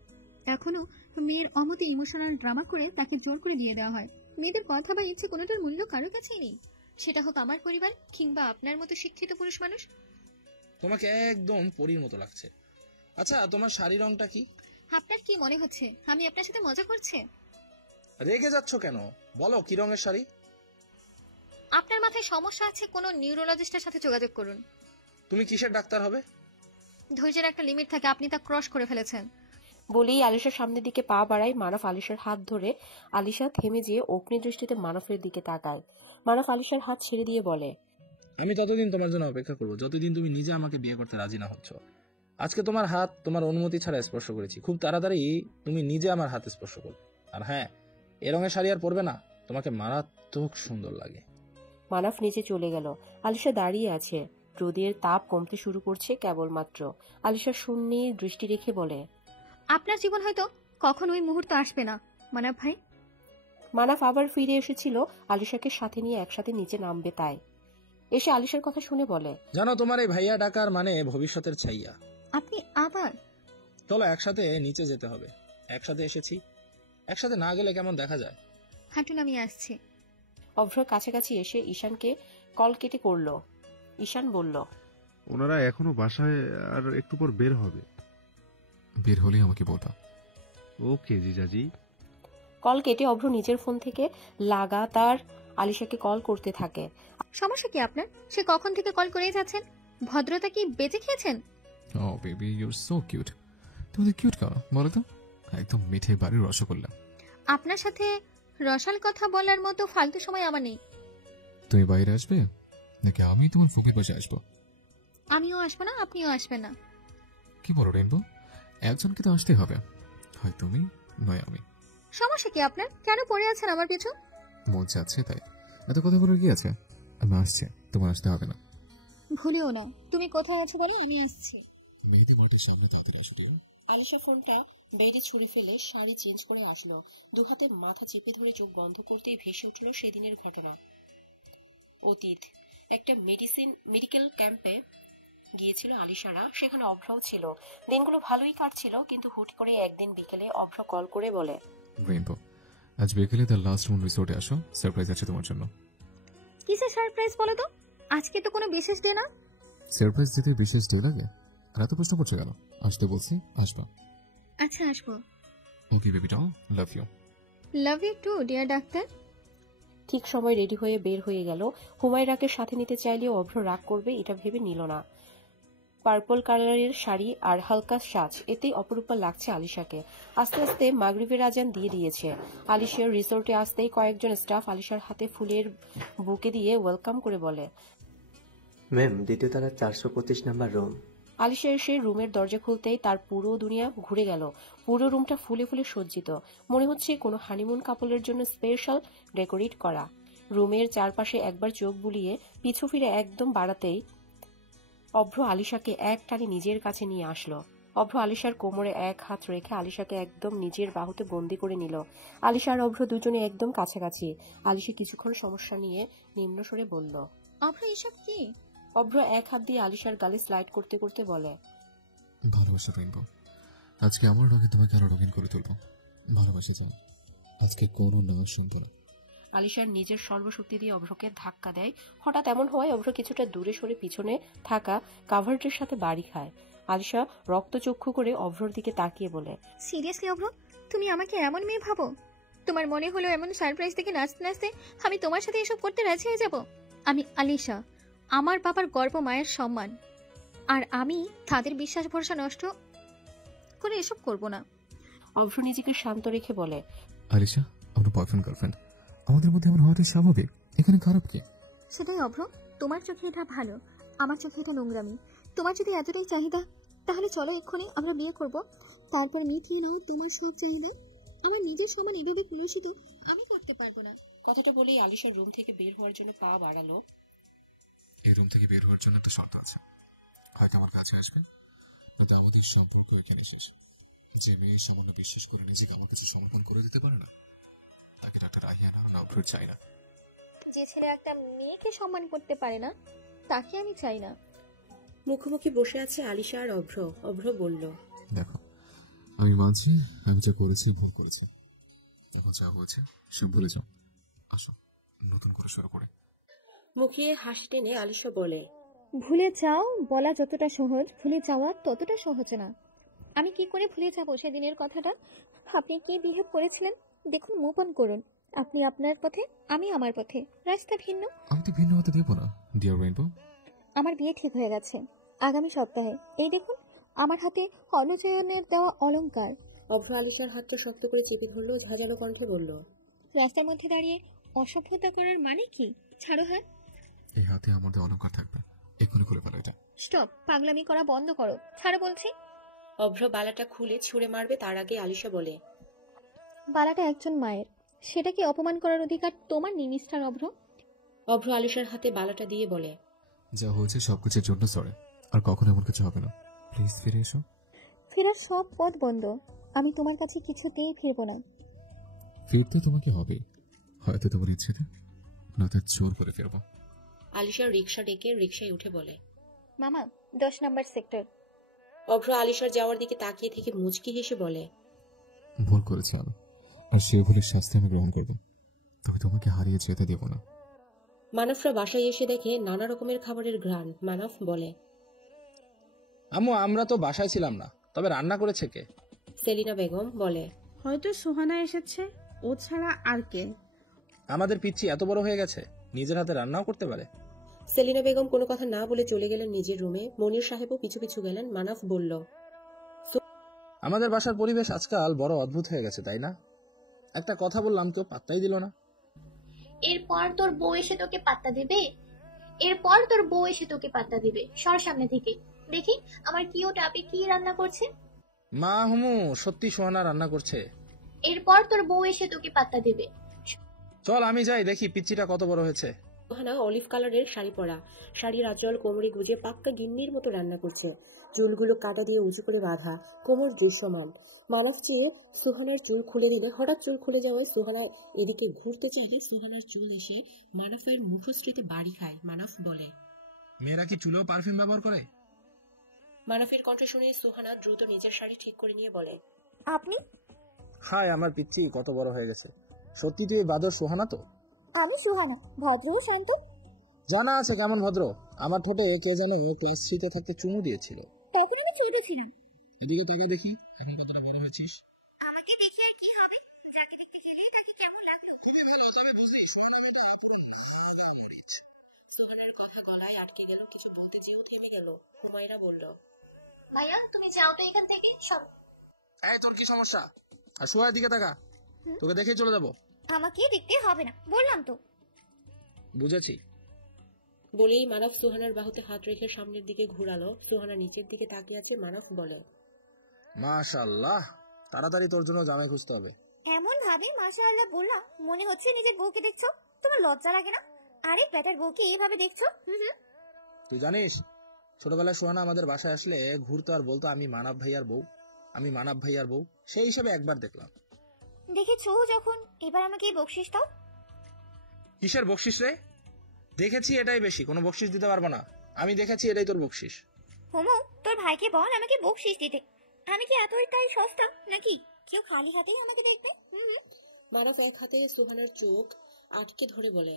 এখনো মেয়ের অমতে ইমোশনাল ড্রামা করে তাকে জোর করে দিয়ে দেওয়া হয়। মেয়েদের কথা বা ইচ্ছে কোনোটার মূল্য কারো কাছেই নেই, সেটা হোক আমার পরিবার কিংবা আপনার মতো শিক্ষিত পুরুষ মানুষ। তোমাকে একদম পরীর মতো লাগছে। আচ্ছা, তোমার শাড়ি রংটা কি? আপনার কি মনে হচ্ছে আমি আপনার সাথে মজা করছি? রেগে যাচ্ছ কেন? বলো কি রঙের শাড়ি? আপনার মাথায় সমস্যা আছে, কোনো নিউরোলজিস্টের সাথে যোগাযোগ করুন। তুমি কিসের ডাক্তার হবে? ধৈর্যের একটা লিমিট থাকে, আপনি তা ক্রস করে ফেলেছেন। বলেই আলিশার সামনের দিকে পা বাড়ায় মানব। আলিশার হাত ধরে আলিশা থেমে যেয়ে অগ্নি দৃষ্টিতে মানবের দিকে তাকায়। মানব আলিশার হাত ছেড়ে দিয়ে বলে, আমি ততদিন তোমার জন্য অপেক্ষা করবো যতদিন তুমি নিজে আমাকে বিয়ে করতে রাজি না হচ্ছ। আজকে তোমার হাত তোমার অনুমতি ছাড়া স্পর্শ করেছি, খুব তাড়াতাড়ি তুমি নিজে আমার হাত স্পর্শ করবে। আর হ্যাঁ, এ রঙের শাড়ি আর পরবে না, তোমাকে মারাত্মক সুন্দর লাগে। মানব নিচে চলে গেল। আলিশা দাঁড়িয়ে আছে। রোদের তাপ কমতে শুরু করছে কেবলমাত্র। আলিশা শূন্যে দৃষ্টি রেখে বলে, আপনার জীবন হয়তো কখনো ওই মুহূর্ত আসবে না মানব ভাই। মানব আবার ফিরে এসেছিল আলিশাকে সাথে নিয়ে একসাথে নিচে নামবে, তাই এসে আলিশার কথা শুনে বলে, জানো তোমার এই ভাইয়া ডাকার মানে ভবিষ্যতের ছাইয়া। আপনি আবার? চলো একসাথে নিচে যেতে হবে। একসাথে এসেছি, একসাথে না গেলে কেমন দেখা যায়। হাঁটুন, আমি আসছি। অভ্র কাছাকাছি এসে ঈশানকে কল কেটে করলো। ঈশান বলল, ওনারা এখনো বাসায়, আর একটু পর বের হবে। বের হলে আমাকে বলবা। ওকে জিজাজি। কল কেটে অভ্র নিজের ফোন থেকে লাগাতার আলিশাকে কল করতে থাকে। সমস্যা কি আপনার? সে কখন থেকে কল করেই যাচ্ছেন। ভদ্রতা কি বেঁচে খেয়েছেন? Oh baby, you are so cute. তুমি কিউট কেন বলো তো? একদম মিঠে বাড়ির রসগোল্লা। আপনার সাথে রসাল কথা বলার মতো ফালতু সময় আমার নেই। তুমি বাইরে আসবে নাকি আমি তোমার ফোনের পাশে আসবো? আমিও আসবো না, আপনিও আসবেন না। কি বলো রেনবো? একজনকে তো আসতে হবে, হয় তুমি নয় আমি। সমস্যা কি আপনার? কেন পড়ে আছেন আমার পিছু? মন চাচ্ছে তাই। এত কথা বলার কি আছে? আমি আসছি, তোমার আসতে হবে না। ভুলেও না। তুমি কোথায় আছো বলো, আমি আসছি। মেহেদি মাটির সামনে তাড়াতাড়ি আসো। আলিশা ফোনটা বেডে ছুঁড়ে ফেলে শাড়ি চেঞ্জ করে আসলো। দুহাতে মাথা চেপে ধরে চোখ বন্ধ করতেই ভেসে উঠল সেদিনের ঘটনা। অতীত একটা মেডিকেল ক্যাম্পে গিয়েছিল আলিশারা, সেখানে অভ্রও ছিল। দিনগুলো ভালোই কাটছিল, কিন্তু হুট করে একদিন বিকেলে অভ্র কল করে বলে, রেইনবো, আজ বিকেলে দ্য লাস্ট মুন রিসোর্টে আসো, সারপ্রাইজ আছে তোমার জন্য। কিসের সারপ্রাইজ বলো তো? আজকে তো কোনো বিশেষ ডে না। সারপ্রাইজ দিতে বিশেষ ডে লাগে? আর এত প্রশ্ন করছো কেন? আসতে বলছি, আসবা। আচ্ছা আসবো। Okay baby doll, love you. Love you too dear doctor. ঠিক সময় রেডি হয়ে বের হয়ে গেল। হুমায়রাকে সাথে নিতে চাইলেও অভ্র রাগ করবে এটা ভেবে নিল না। পার্পল কালারের শাড়ি আর হালকা সাজ, এতেই অপরূপা লাগছে আলিশাকে। আস্তে আস্তে মাগরিবের আজান দিয়ে দিয়েছে। আলিশার রিসোর্টে আসতেই কয়েকজন স্টাফ আলিশার হাতে ফুলের বুকে দিয়ে ওয়েলকাম করে বলে, ম্যাম, দ্বিতীয় তলার 425 নাম্বার রুম। আলিশা এসে রুমের দরজা খুলতেই তার পুরো দুনিয়া ঘুরে গেল। পুরো রুমটা ফুলে ফুলে সজ্জিত, মনে হচ্ছে কোনো হানিমুন কাপলের জন্য স্পেশাল ডেকোরেট করা। রুমের চারপাশে একবার চোখ বুলিয়ে পিছু ফিরে একদম বাড়াতেই অভ্র আলিশাকে এক টানে নিজের কাছে নিয়ে আসলো। অভ্র আলিশার কোমরে এক হাত রেখে আলিশাকে একদম নিজের বাহুতে বন্দি করে নিল। আলিশা আর অভ্র দুজনে একদম কাছাকাছি। আলিশা কিছুক্ষণ সমস্যা নিয়ে নিম্ন স্বরে বলল, অভ্র এসব কি? অভ্র এক হাত দিয়ে আলিশার গালে স্লাইড করতে করতে বলে, ভালোবাসা রেইনবো, আজকে আমার রঙে তোমাকে আরো রঙিন করে তুলবো। ভালোবাসা চাও, আজকে কোনো না শুনবো না। আলিশার নিজের সর্বশক্তি দিয়ে অভ্রকে ধাক্কা দেয়। হঠাৎ এমন হয় অভ্র কিছুটা দূরে সরে পিছনে থাকা কাভার্ডের সাথে বাড়ি খায়। আলিশা রক্তচক্ষু করে অভ্রর দিকে তাকিয়ে বলে, সিরিয়াসলি অভ্র, তুমি আমাকে এমন মেয়ে ভাবো? তোমার মনে হলো এমন সারপ্রাইজ দেখে নাচতে নাচতে আমি তোমার সাথে এসব করতে রাজি হয়ে যাব? আমি আলিশা, আমার বাবার গর্ব, মায়ের সম্মান, আর আমি তাদের বিশ্বাস ভরসা নষ্ট করে এসব করব না। অভ্র নিজেকে শান্ত রেখে বলে, আলিশা, আমরা বয়ফ্রেন্ড গার্লফ্রেন্ড, আমাদের মধ্যে এমন হওয়াটাই স্বাভাবিক, এখানে খারাপ কি? সেটাই অভ্র, তোমার চোখে এটা ভালো, আমার চোখে এটা নোংরামি। তোমার যদি এতটাই চাহিদা, তাহলে চলো এক্ষুনি আমরা বিয়ে করব, তারপর মিটিয়ে নাও তোমার সব চাহিদা। আমার নিজের সমান এভাবে কলুষিত আমি করতে পারবো না। কথাটা বলেই আলিশার রুম থেকে বের হওয়ার জন্য পা বাড়ালো। এই রুম থেকে বের হওয়ার জন্য একটা শর্ত আছে, হয়তো আমার কাছে আসবে, নয়তো আমাদের সম্পর্ক এখানে শেষ। যে মেয়ে সামান্য বিশ্বাস করে নিজেকে আমার কাছে সমর্পণ করে দিতে পারে না, তাকে ডাক্তার রাইহানা অভ্র চাই না। যে ছেলে একটা মেয়েকে সম্মান করতে পারে না, তাকে আমি চাই না। মুখোমুখি বসে আছে আলিশা আর অভ্র। অভ্র বলল, দেখো, আমি মানছি আমি যা করেছি ভুল করেছি, তখন যা হয়েছে সব ভুলে যাও, আসো নতুন করে শুরু করে। মুখে হাসি টেনে আলিশা বলে, ভুলে যাও বলা যতটা সহজ, ভুলে যাওয়া ততটা সহজ না। আমি কি করে ভুলে যাব সেদিনের কথাটা? আপনি কি বিহেভ করেছিলেন দেখুন, মুভ অন করুন। আপনি আপনার পথে, আমি আমার পথে, রাস্তা ভিন্ন। আমি তো ভিন্ন হতে দেবো না ডিয়ার রেইনবো। আমার বিয়ে ঠিক হয়ে গেছে আগামী সপ্তাহে। এই দেখুন আমার হাতে অনুচয়নের দেওয়া অলংকার। অভ্র আলিশার হাতটা শক্ত করে চেপে ধরলো, ঝাঁঝালো কণ্ঠে বলল, রাস্তার মধ্যে দাঁড়িয়ে অসভ্যতা করার মানে কি? ছাড়ো হাত। এই হাতে আমাদের অলংকার থাকবে, এক্ষুনি করে ফেলো এটা। স্টপ, পাগলামি করা বন্ধ করো, ছাড়ো বলছি। অভ্র বালাটা খুলে ছুঁড়ে মারবে তার আগে আলিশা বলে, বালাটা একজন মায়ের, সেটা কি অপমান করার অধিকার তোমার নেই মিস্টার অভ্র? অভ্র আলিশার হাতে বালাটা দিয়ে বলে, যা হয়েছে সবকিছুর জন্য সরি, আর কখনো এমন কিছু হবে না, প্লিজ ফিরে এসো। ফেরার সব পথ বন্ধ, আমি তোমার কাছে কিছুতেই ফিরবো না। ফিরতে তোমাকে হবে, হয়তো তোমার ইচ্ছেতে, না তার জোর করে ফিরবো। আলিশা রিক্সা ডেকে রিক্সায় উঠে বলে, মামা 10 নম্বর সেক্টর। অভ্র আলিশার যাওয়ার দিকে তাকিয়ে থেকে মুচকি হেসে বলে, ভুল করেছি আমি, আর সেই ভুলের শাস্তি আমি গ্রহণ করবো, তবে তোমাকে হারিয়ে যেতে দেবো না। মানফরা বাসায় এসে দেখে নানা রকমের খাবারের ঘ্রাণ। মানফ বলে, আম্মু, আমরা তো বাসায় ছিলাম না, তবে রান্না করেছে কে? সেলিনা বেগম বলে, হয়তো সোহানা এসেছে, ও ছাড়া আর কে? আমাদের পিচ্চি এত বড় হয়ে গেছে, নিজের হাতে রান্নাও করতে পারে। সেলিনা বেগম কোনো কথা না বলে চলে গেলেন নিজের রুমে। মনির সাহেবও পিছু পিছু গেলেন। মানফ বলল, আমাদের বাসার পরিবেশ আজকাল বড় অদ্ভুত হয়ে গেছে, তাই না? একটা কথা বললাম কেউ পাত্তাই দিল না। এরপর তোর বউ এসে তোকে পাত্তা দেবে? এরপর তোর বউ এসে তোকে পাত্তা দিবে? সর সামনে থেকে, দেখি আমার কিউট আপি কি রান্না করছে। মা হুমু, সত্যি সোহানা রান্না করছে। এরপর তোর বউ এসে তোকে পাত্তা দিবে। চল আমি যাই, দেখি পিচ্চিটা কত বড় হয়েছে। সোহানা অলিভ কালারের শাড়ি পরা, শাড়ির আঁচল কোমরে গুজে পাক্কা গিন্নির মতো রান্না করছে। চুলগুলো কাঁটা দিয়ে উঁচু করে বাঁধা, কোমর দৃশ্যমান। মানব চেয়ে সুহানার চুল খুলে দিলে হঠাৎ চুল খুলে যাওয়ায় সুহানা এদিকে ঘুরতে চাইলে সুহানার চুল এসে মানবের মুখশ্রীতে বাড়ি খায়। মানব বলে, মেয়েরা কি চুলেও পারফিউম ব্যবহার করে? মানবের কণ্ঠ শুনে সুহানা দ্রুত নিজের শাড়ি ঠিক করে নিয়ে বলে, আপনি? হায়, আমার পিচ্ছি কত বড় হয়ে গেছে। সত্যি তুই বাদর সোহানা তো? আমি সুহানা, ভদ্র ও শান্ত। জানা আছে কেমন ভদ্র। আমার ঠোঁটে কে যেন ক্লাস 3-তে থাকতে চুমু দিয়েছিল। তখন আমি ছোট ছিলাম। এদিকে তাকে দেখি, এখন কতটা বড় হয়েছিস। আমাকে দেখে আর কি হবে? যাকে দেখতে গেলে তাকে কেমন লাগলো? সুহানার কথা গলায় আটকে গেল, কিছু বলতে চেয়েও থেমে গেল। হুমায়রা বলল, ভাইয়া তুমি যাও তো এখান থেকে, সব। এই তোর কি সমস্যা? আর সোহার দিকে তাকা, তোকে দেখেই চলে যাবো। আমাকে দেখতে হবে না, বললাম তো। বুঝেছি। বলেই মানব সুহানার বাহুতে হাত রেখে সামনের দিকে ঘুরালো। সুহানা নিচের দিকে তাকিয়ে আছে। মানব বলে, মাশাআল্লাহ, তাড়াতাড়ি তোর জন্য জামাই খুঁজতে হবে। এমন ভাবে মাশাআল্লাহ বললাম, মনে হচ্ছে নিজের বউকে দেখছো। তোমার লজ্জা লাগে না? আরে বেটার বউকে এইভাবে দেখছো? তুই জানিস, ছোটবেলায় সোহানা আমাদের বাসায় আসলে ঘুরতো আর বলতো আমি মানব ভাইয়ার বউ, আমি মানব ভাইয়ার বউ। সেই হিসেবে একবার দেখলাম। দেখেছো যখন, এবার আমাকে বকশিস দাও। কিসের বকশিস রে? দেখেছি এটাই বেশি, কোনো বকশিস দিতে পারবো না। আমি দেখেছি এটাই তোর বকশিস। হোমো, তোর ভাইকে বল আমাকে বকশিস দিতে। আমি কি এতটাই সস্তা নাকি কেউ খালি হাতেই আমাকে দেখবে? মানব এক হাতে সুহানার চোখ আটকে ধরে বলে,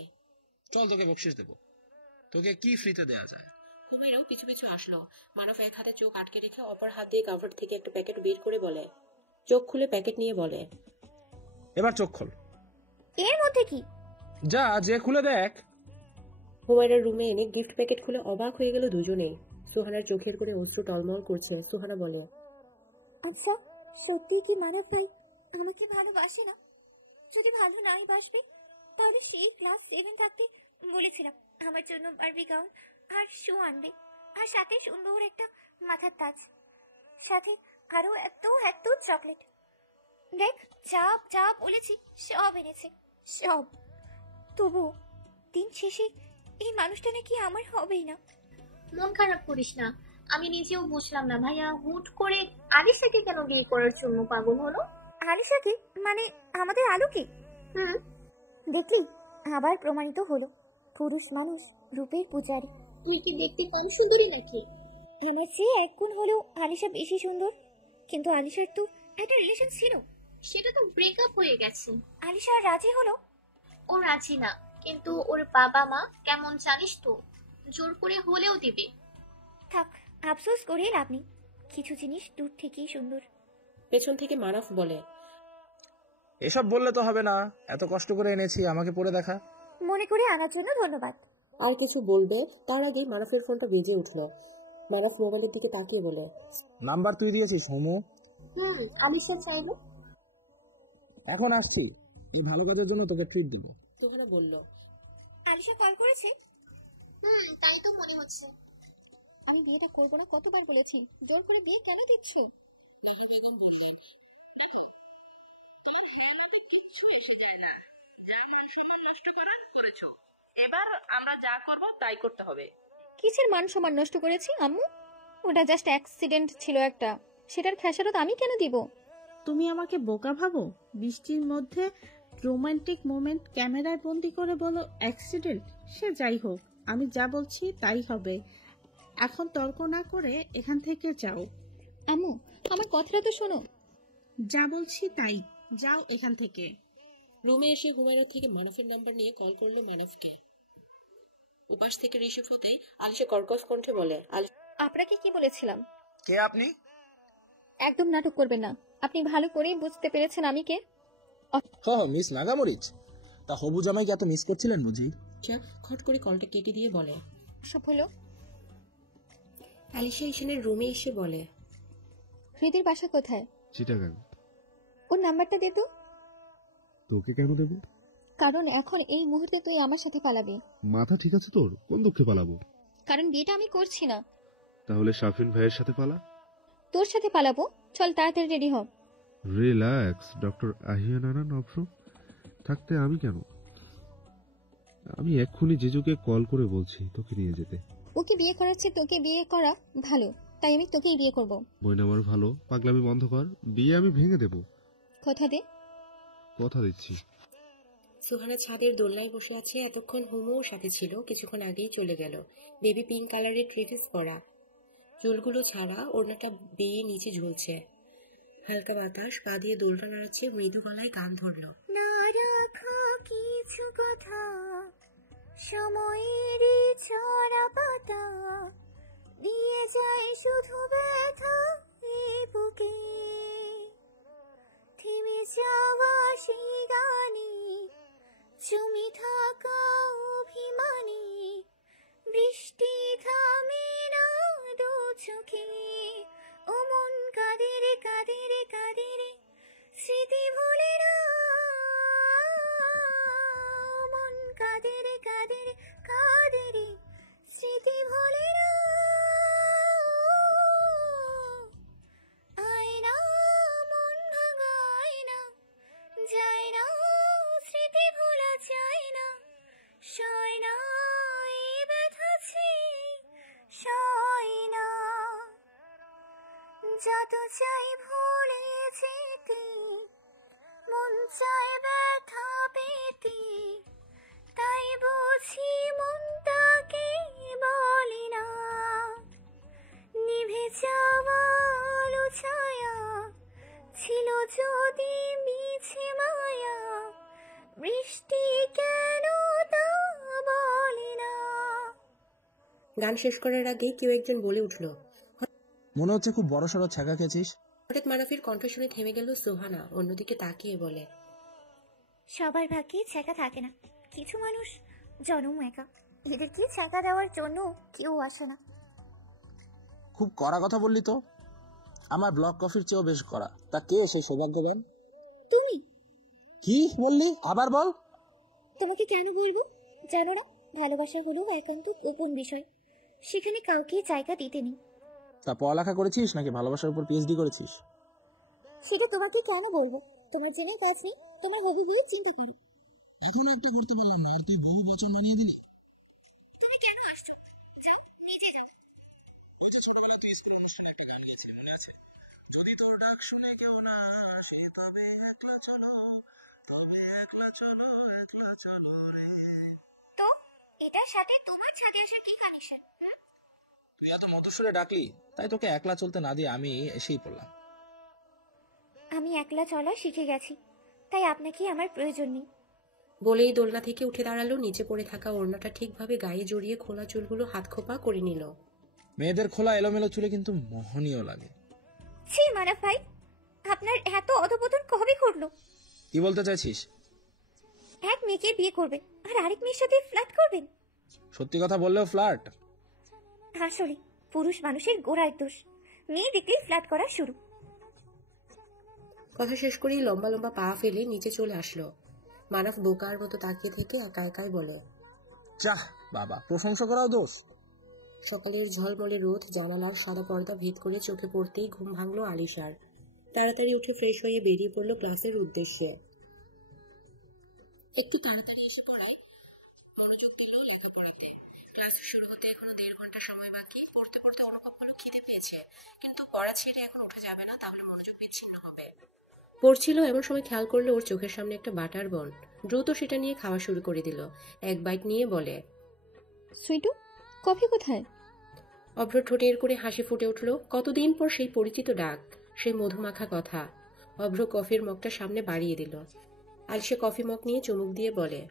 চল তোকে বকশিস দেবো। তোকে কি ফ্রিতে দেয়া যায়? হুমায়রাও পিছু পিছু আসলো। মানব এক হাতে চোখ আটকে রেখে অপর হাত দিয়ে কাভার থেকে একটা প্যাকেট বের করে বলে, চোখ খুলে প্যাকেট নিয়ে বলে, এবার চোখ খোল। এর মধ্যে কি? যা, যে খুলে দেখ। হুমায়রার রুমে এনে গিফট প্যাকেট খুলে অবাক হয়ে গেল দুজনেই। সুহানার চোখের করে অশ্রু টলমল করছে। সুহানা বলে, আচ্ছা সত্যি কি মানব ভাই আমাকে ভালোবাসে না? যদি ভালো নাই বাসবে তাহলে সেই ক্লাস 7 থাকতে বলেছিলাম আমার জন্য বারবি গাউন আর শু আনবে, আর সাথে সুন্দর একটা মাথার তাজ, সাথে আরো এত এত চকলেট। দেখ যা যা বলেছি সব এনেছে, সব। তবু দিন শেষে এই মানুষটা নাকি আমার হবেই না। মন খারাপ করিস না, আমি নিজেও বুঝলাম না ভাইয়া হুট করে আলিশাকে কেন বিয়ে করার জন্য পাগল হলো। আলিশাকে মানে আমাদের আলোকে? দেখলি, আবার প্রমাণিত হলো পুরুষ মানুষ রূপের পূজারী। তুই কি দেখতে কম সুন্দরী নাকি? আমার চেয়ে 1 গুণ হলো আলিশা বেশি সুন্দর। কিন্তু আলিশার তো একটা রিলেশন ছিল। সেটা তো ব্রেকআপ হয়ে গেছে। আলিশা রাজি হলো? ও রাজি না, কিন্তু ওর বাবা মা কেমন জানিস তো, জোর করে হলেও দিবে। থাক, আফসোস করে লাভ নেই, কিছু জিনিস দূর থেকেই সুন্দর। পেছন থেকে মানব বলে, এসব বললে তো হবে না, এত কষ্ট করে এনেছি, আমাকে পড়ে দেখা। মনে করে আনার জন্য ধন্যবাদ। আর কিছু বলবে তার আগেই মানবের ফোনটা বেজে উঠলো। মানব মোবাইলের দিকে তাকিয়ে বলে, নাম্বার তুই দিয়েছিস হোমো? আলিশা চাইলো। এখন আসছি, এই ভালো কাজের জন্য তোকে ট্রিট দিব। সুহানা বলল, আলিশা কল করেছে? তাই তো মনে হচ্ছে। আমি বিয়েটা করবো না কতবার বলেছি, জোর করে বিয়ে কেন দিচ্ছে? এবার আমরা যা করব তাই করতে হবে। কিসের মান সম্মান নষ্ট করেছি আম্মু? ওটা জাস্ট অ্যাক্সিডেন্ট ছিল একটা, সেটার খেসারত আমি কেন দিব? তুমি আমাকে বোকা ভাবো? বৃষ্টির মধ্যে রোমান্টিক মোমেন্ট ক্যামেরায় বন্দি করে বলো অ্যাক্সিডেন্ট? সে যাই হোক, আমি যা বলছি তাই হবে। এখন তর্ক না করে এখান থেকে যাও। আম্মু আমার কথাটা তো শোনো। যা বলছি তাই, যাও এখান থেকে। রুমে এসে হুমায়রা থেকে মানবের নাম্বার নিয়ে কল করলো মানবকে। উপাস থেকে রিসিভ হতেই আলিশা কর্কশ কণ্ঠে বলে, আপনাকে কি বলেছিলাম? কে আপনি? একদম নাটক করবেন না, আপনি ভালো করেই বুঝতে পেরেছেন আমি কে। মিস নাগামরিচ, তা হবু জামাইকে এত মিস করছিলেন বুঝি? খট করে কলটা কেটে দিয়ে বলে, সব হলো। আলিশা ঈশানের রুমে এসে বলে, হৃদির বাসা কোথায়? চিটাগাং। ওর নাম্বারটা দে তো। তোকে কেন দেব? কারণ এখন এই মুহূর্তে তুই আমার সাথে পালাবি। মাথা ঠিক আছে তোর? কোন দুঃখে পালাবো? কারণ বিয়েটা আমি করছি না। তাহলে শাফিন ভাইয়ের সাথে পালা। তোর সাথে পালাবো, চল তাড়াতাড়ি রেডি হ। রিল্যাক্স, ডক্টর আহিয়ান আনান অবশ্য থাকতে আমি কেন? আমি এক্ষুনি জিজুকে কল করে বলছি তোকে নিয়ে যেতে। ওকে বিয়ে করাচ্ছি, তোকে বিয়ে করা ভালো। তাই আমি তোকেই বিয়ে করব। বোন আমার ভালো, পাগলামি বন্ধ কর, বিয়ে আমি ভেঙে দেব। কথা দে। কথা দিচ্ছি। সুহানা ছাদের দোলনায় বসে আছে। এতক্ষণ হুমুও সাথে ছিল, কিছুক্ষণ আগেই চলে গেল। বেবি পিঙ্ক কালারের ট্রিপিস পরা, চুলগুলো ছাড়া, ওড়নাটা বেয়ে নিচে ঝুলছে। হালকা বাতাস পা দিয়ে দোলটা নাড়াচ্ছে, মৃদু গলায় গান ধরল। না রাখা কিছু কথা, সময়েরই ছড়া পাতা, দিয়ে যায় শুধু ব্যথা এই বুকে, থেমে যাওয়া সেই গানে, জমে থাকা অভিমানে, বৃষ্টি থামে না দু চোখে, ও মন কাঁদে রে কাঁদে রে কাঁদে রে, স্মৃতি ভুলে না, ও মন কাঁদে রে কাঁদে রে কাঁদে রে, স্মৃতি ভুলে না। আয়না মন ভাঙায় না, যায় না স্মৃতি ভোলা যায় না, সয় না এই ব্যথা সয় না, যত চাই ভুলে যেতে, মন চায় ব্যথা পেতে, তাই বুঝি মনটাকে বলি না, নিভে যাওয়া আলো ছায়া ছিল যদি মিছে মায়া, বৃষ্টি কেন তা বলে না। গান শেষ করার আগে কেউ একজন বলে উঠল, মনে হচ্ছে খুব বড়সড় ছ্যাঁকা খেয়েছিস। হঠাৎ মানাফির কণ্ঠ শুনে থেমে গেল সুহানা। অন্যদিকে তাকিয়ে বলে, সবার ভাগ্যে ছ্যাঁকা থাকে না, কিছু মানুষ জন্ম একা, এদেরকে ছ্যাঁকা দেওয়ার জন্য কেউ আসে না। খুব কড়া কথা বললি তো, আমার ব্লক কফির চেয়েও বেশ কড়া। তা কে সেই সৌভাগ্যবান? তুমি। কি বললি, আবার বল। তোমাকে কেন বলবো জানো না, ভালোবাসা হলো একান্ত গোপন বিষয়, সেখানে কাউকে জায়গা দিতে নেই। তা পড়ালেখা করেছিস নাকি ভালোবাসার উপর পিএইচডি করেছিস? সেটা তোমাকে কেন বলবো, তোমার জন্য কাজ নেই, তোমার হবি বিয়ে চিন্তা করো। এখন একটা করতে বললাম না, তুই বহু বছর মানিয়ে দিলি। তুমি কেন আসছো? যাও নিচে যাও। ছোটবেলায় তুই স্কুল অনুষ্ঠানে একটা গান গেয়েছিলি, মনে আছে? যদি তোর ডাক শুনে কেউ না আসে, তবে একলা চলো, তবে একলা চলো, একলা চলো রে। তো এটার সাথে তোমার ছাদে আসার কি কানেকশন? তুই এত মধুস্বরে ডাকলি, তাই তোকে একলা চলতে না দিয়ে আমি এসেই পড়লাম। আমি একলা চলা শিখে গেছি, তাই আপনাকে আমার প্রয়োজন নেই। বলেই দোলনা থেকে উঠে দাঁড়ালো। নিচে পড়ে থাকা ওড়নাটা ঠিকভাবে গায়ে জড়িয়ে খোলা চুলগুলো হাত খোপা করে নিল। মেয়েদের খোলা এলোমেলো চুলে কিন্তু মোহনীয় লাগে। ছি মানব ভাই, আপনার এত অধপতন কবে ঘটলো? কি বলতে চাইছিস? এক মেয়েকে বিয়ে করবেন আর আরেক মেয়ের সাথে ফ্লার্ট করবেন? সত্যি কথা বললেও ফ্লার্ট? আসলে পুরুষ মানুষের গোড়ার দোষ, মেয়ে দেখলেই ফ্লার্ট করা শুরু। কথা শেষ করেই লম্বা লম্বা পা ফেলে নিচে চলে আসলো। মানাফ বোকার মতো তাকিয়ে থেকে একা একাই বলে, চাহ বাবা, প্রশংসা করাও দোষ। সকালের ঝলমলে রোদ জানালার সাদা পর্দা ভেদ করে চোখে পড়তেই ঘুম ভাঙলো আলিশার। তাড়াতাড়ি উঠে ফ্রেশ হয়ে বেরিয়ে পড়লো ক্লাসের উদ্দেশ্যে। একটু তাড়াতাড়ি এসে পড়ায় মনোযোগ দিল লেখাপড়াতে। ক্লাস শুরু হতে এখনো 1.5 ঘন্টা সময় বাকি। পড়তে পড়তে অনুভব হলো খিদে পেয়েছে, কিন্তু পড়া ছেড়ে এখন উঠে যাবে না, তাহলে মনোযোগ বিচ্ছিন্ন হবে। পড়ছিল এমন সময় খেয়াল করলো ওর চোখের সামনে একটা বাটার বন। দ্রুত সেটা নিয়ে খাওয়া শুরু করে দিল। এক বাইট নিয়ে বলে, সুইটু, কফি কোথায়? অভ্র ঠোঁটের করে হাসি ফুটে উঠল। কতদিন পর সেই পরিচিত ডাক, সেই মধুমাখা কথা। অভ্র কফির মগটা সামনে বাড়িয়ে দিল। আলিশা কফি মগ নিয়ে চুমুক দিয়ে বলে,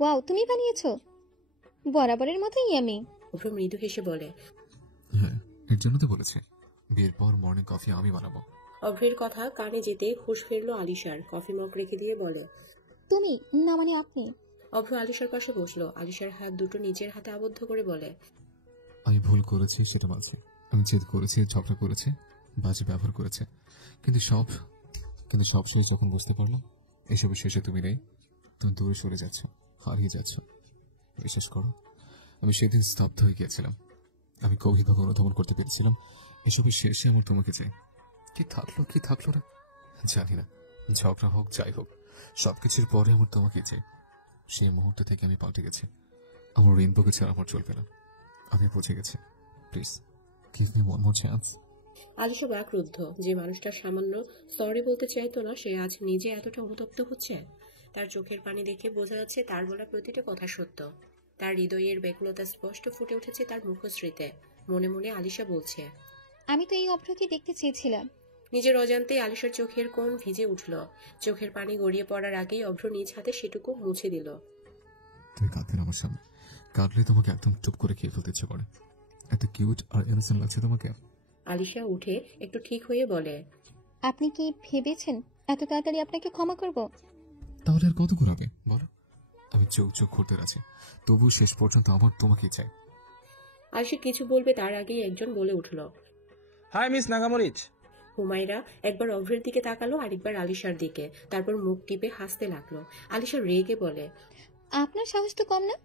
ওয়াও, তুমি বানিয়েছো? বরাবরের মতোই আমি। অভ্র মৃদু হেসে বলে, হ্যাঁ, এর জন্য তো বলেছি বিয়ের পর মর্নিং কফি আমি বানাবো। অভ্রের কথা কানে যেতে হুঁশ ফিরলো আলিশার। কফি মগ রেখে দিয়ে বলে, তুমি না মানে আপনি? অভ্র আলিশার পাশে বসলো। আলিশার হাত দুটো নিজের হাতে আবদ্ধ করে বলে, আমি ভুল করেছি সেটা মানছি, আমি জেদ করেছি, ঝগড়া করেছে, বাজে ব্যবহার করেছে, কিন্তু সব শেষ যখন বুঝতে পারলাম এসবের শেষে তুমি নেই, তুমি দূরে সরে যাচ্ছ, হারিয়ে যাচ্ছ। বিশ্বাস করো, আমি সেদিন স্তব্ধ হয়ে গিয়েছিলাম। আমি গভীরভাবে অনুধাবন করতে পেরেছিলাম এসবের শেষে আমার তোমাকে চাই। কি থাকলো না জানি না, ঝগড়া হোক যাই হোক, সবকিছুর পরে আমার তোমাকে চাই। সেই মুহূর্ত থেকে আমি পাল্টে গেছি। আমার রেইনবোকে ছাড়া আমার চলবে না। আমি বুঝে গেছি। Please Give me one more chance. Alisha বাকরুদ্ধ। যে মানুষটা সামান্য সরি বলতে চাইতো না, সে আজ নিজে এতটা অনুতপ্ত হচ্ছে। তার চোখের পানি দেখে বোঝা যাচ্ছে তার বলা প্রতিটা কথা সত্য। তার হৃদয়ের ব্যাকুলতা স্পষ্ট ফুটে উঠেছে তার মুখশ্রীতে। মনে মনে আলিশা বলছে, আমি তো এই অভ্রকে দেখতে চেয়েছিলাম। নিজের অজান্তে আলিশার চোখের কোণ ভিজে উঠল। চোখের পানি গড়িয়ে পড়ার আগেই অভ্র নিজ হাতে সেটুকু মুছে দিল। তুমি কাঁদবে না আমার সামনে। কাঁদলে তোমাকে একদম চুপ করে খেয়ে ফেলতে ইচ্ছে করে। এত কিউট আর ইনোসেন্ট লাগছে তোমাকে। আলিশা উঠে একটু ঠিক হয়ে বলে, আপনি কি ভেবেছেন এত তাড়াতাড়ি আপনাকে ক্ষমা করব? তাহলে আর কত ঘুরাবে বলো? আমি চোখ চোখ করতে আছি, তবু শেষ পর্যন্ত আমার তোমাকেই চাই। আলিশা কিছু বলবে তার আগেই একজন বলে উঠল, হাই মিস নাগামরিচ। হুমায়রা একবার অভ্রের দিকে তাকালো, আরেকবার আলিশার দিকে, তারপর মুখ টিপে হাসতে লাগলো। আলিশা রেগে বলে, আপনার সাহস তো কম না,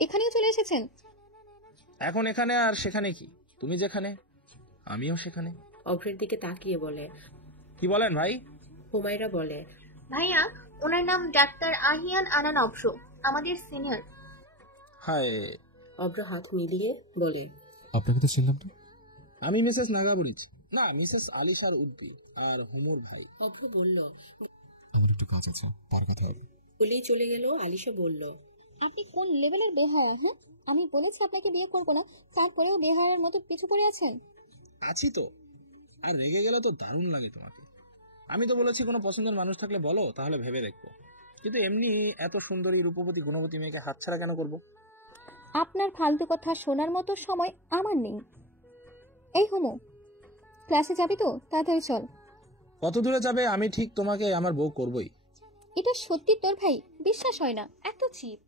এখানেও চলে এসেছেন। এখন এখানে আর সেখানে কি? তুমি যেখানে আমিও সেখানে। অভ্রের দিকে তাকিয়ে বলে, কি বলেন ভাই? হুমায়রা বলে, ভাইয়া, ওনার নাম ডাক্তার আহিয়ান আনান অবশ্য, আমাদের সিনিয়র। হাই। অভ্র হাত মিলিয়ে বলে, আপনাকে তো চিনলাম না। আমি মিসেস নাগামরিচ, না মিসেস আলিশার উদ্দি আর হুমুর ভাই। অভ্র বলল, আমার একটু কাজ আছে, তার কথা হবে। বলেই চলে গেল। আলিশা বলল, আপনি কোন লেভেলের বেহায়া? হ্যাঁ, আমি বলেছি আপনাকে বিয়ে করবো না, তারপরেও বেহায়ার মতো পিছু করে আছেন। আছি তো, আর রেগে গেলে তো দারুণ লাগে তোমাকে। আমি তো বলেছি কোনো পছন্দের মানুষ থাকলে বলো, তাহলে ভেবে দেখবো। কিন্তু এমনি এত সুন্দরী রূপবতী গুণবতী মেয়েকে হাতছাড়া কেন করব? আপনার ফালতু কথা শোনার মতো সময় আমার নেই। এই হুমু, ক্লাসে যাবি তো? তাড়াতাড়ি চল। কত দূরে যাবে? আমি ঠিক তোমাকে আমার বউ করবই। এটা সত্যি তোর ভাই? বিশ্বাস হয় না, এত চিপ।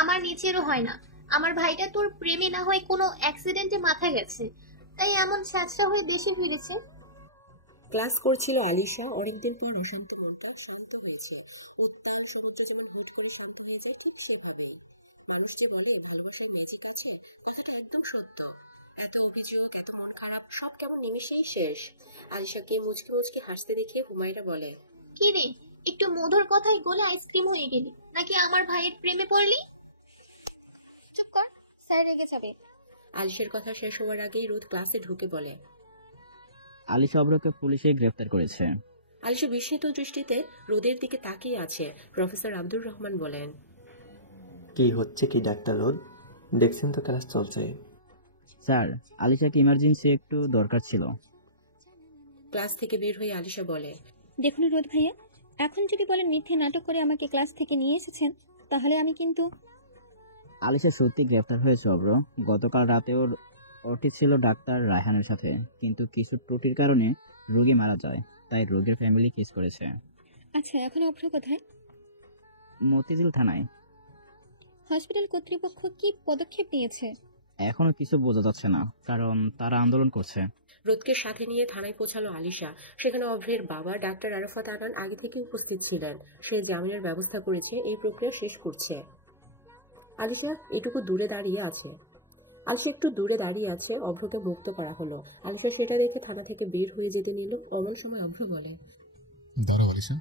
আমার নিচেরও হয় না। আমার ভাইটা তোর প্রেমে না হয় কোনো অ্যাক্সিডেন্টে মাথা গেছে, তাই এমন স্যাঁচটা হয়ে দেশে ফিরেছে। ক্লাস করছিল আলিশা। অনেকদিন পর অশান্ত মনটা শান্ত হয়েছে। উত্তাল সমুদ্র যেমন বোধ করে শান্ত হয়ে যায়, ঠিক সেভাবে মানুষ যে বলে ভালোবাসায় বেঁচে গেছে, কথাটা একদম সত্য। এত অভিযোগ, এত মন খারাপ, সব কেমন নিমেষেই শেষ। আলিশাকে মুচকে মুচকে হাসতে দেখে হুমায়রা বলে, কি রে, একটু মধুর কথায় গোলা আইসক্রিম হয়ে গেলি নাকি আমার ভাইয়ের প্রেমে পড়লি? চুপ কর, স্যার রেগে যাবে। আলিশার কথা শেষ হওয়ার আগেই রোদ ক্লাসে ঢুকে বলে, আলিশা অভ্রকে পুলিশে গ্রেফতার করেছে। আলিশা বিস্মিত দৃষ্টিতে রোদের দিকে তাকিয়ে আছে। প্রফেসর আব্দুর রহমান বলেন, কি হচ্ছে কি ডাক্তার রোদ? দেখছেন তো ক্লাস চলছে। স্যার, আলিশাকে ইমার্জেন্সি একটু দরকার ছিল। ক্লাস থেকে বের হয়ে আলিশা বলে, দেখুন রোদ ভাইয়া, এখন যদি বলেন মিথ্যে নাটক করে আমাকে ক্লাস থেকে নিয়ে এসেছেন, তাহলে আমি কিন্তু। আলিশা সত্যি গ্রেফতার হয়েছে অভ্র। গতকাল রাতে ওটি ছিল ডাক্তার রায়হানের সাথে, কিন্তু কিছু ত্রুটির কারণে রোগী মারা যায়, তাই রোগীর ফ্যামিলি কেস করেছে। আচ্ছা, এখন অভ্র কোথায়? মতিঝিল থানায়। হসপিটাল কর্তৃপক্ষ কি পদক্ষেপ নিয়েছে? এখনো কিছু বোঝা যাচ্ছে না, কারণ তারা আন্দোলন করছে। রোদকে সাথে নিয়ে থানায় পৌঁছালো আলিশা। সেখানে অভ্রের বাবা ডাক্তার আরাফাত আনান আগে থেকে উপস্থিত ছিলেন। সে জামিনের ব্যবস্থা করেছে, এই প্রক্রিয়া শেষ করছে। আলিশা এটুকু দূরে দাঁড়িয়ে আছে। আলিশা একটু দূরে দাঁড়িয়ে আছে। অভ্রকে মুক্ত করা হলো। আলিশা সেটা দেখে থানা থেকে বের হয়ে যেতে নিল। অমন সময় অভ্র বলে, দাঁড়াও আলিশা।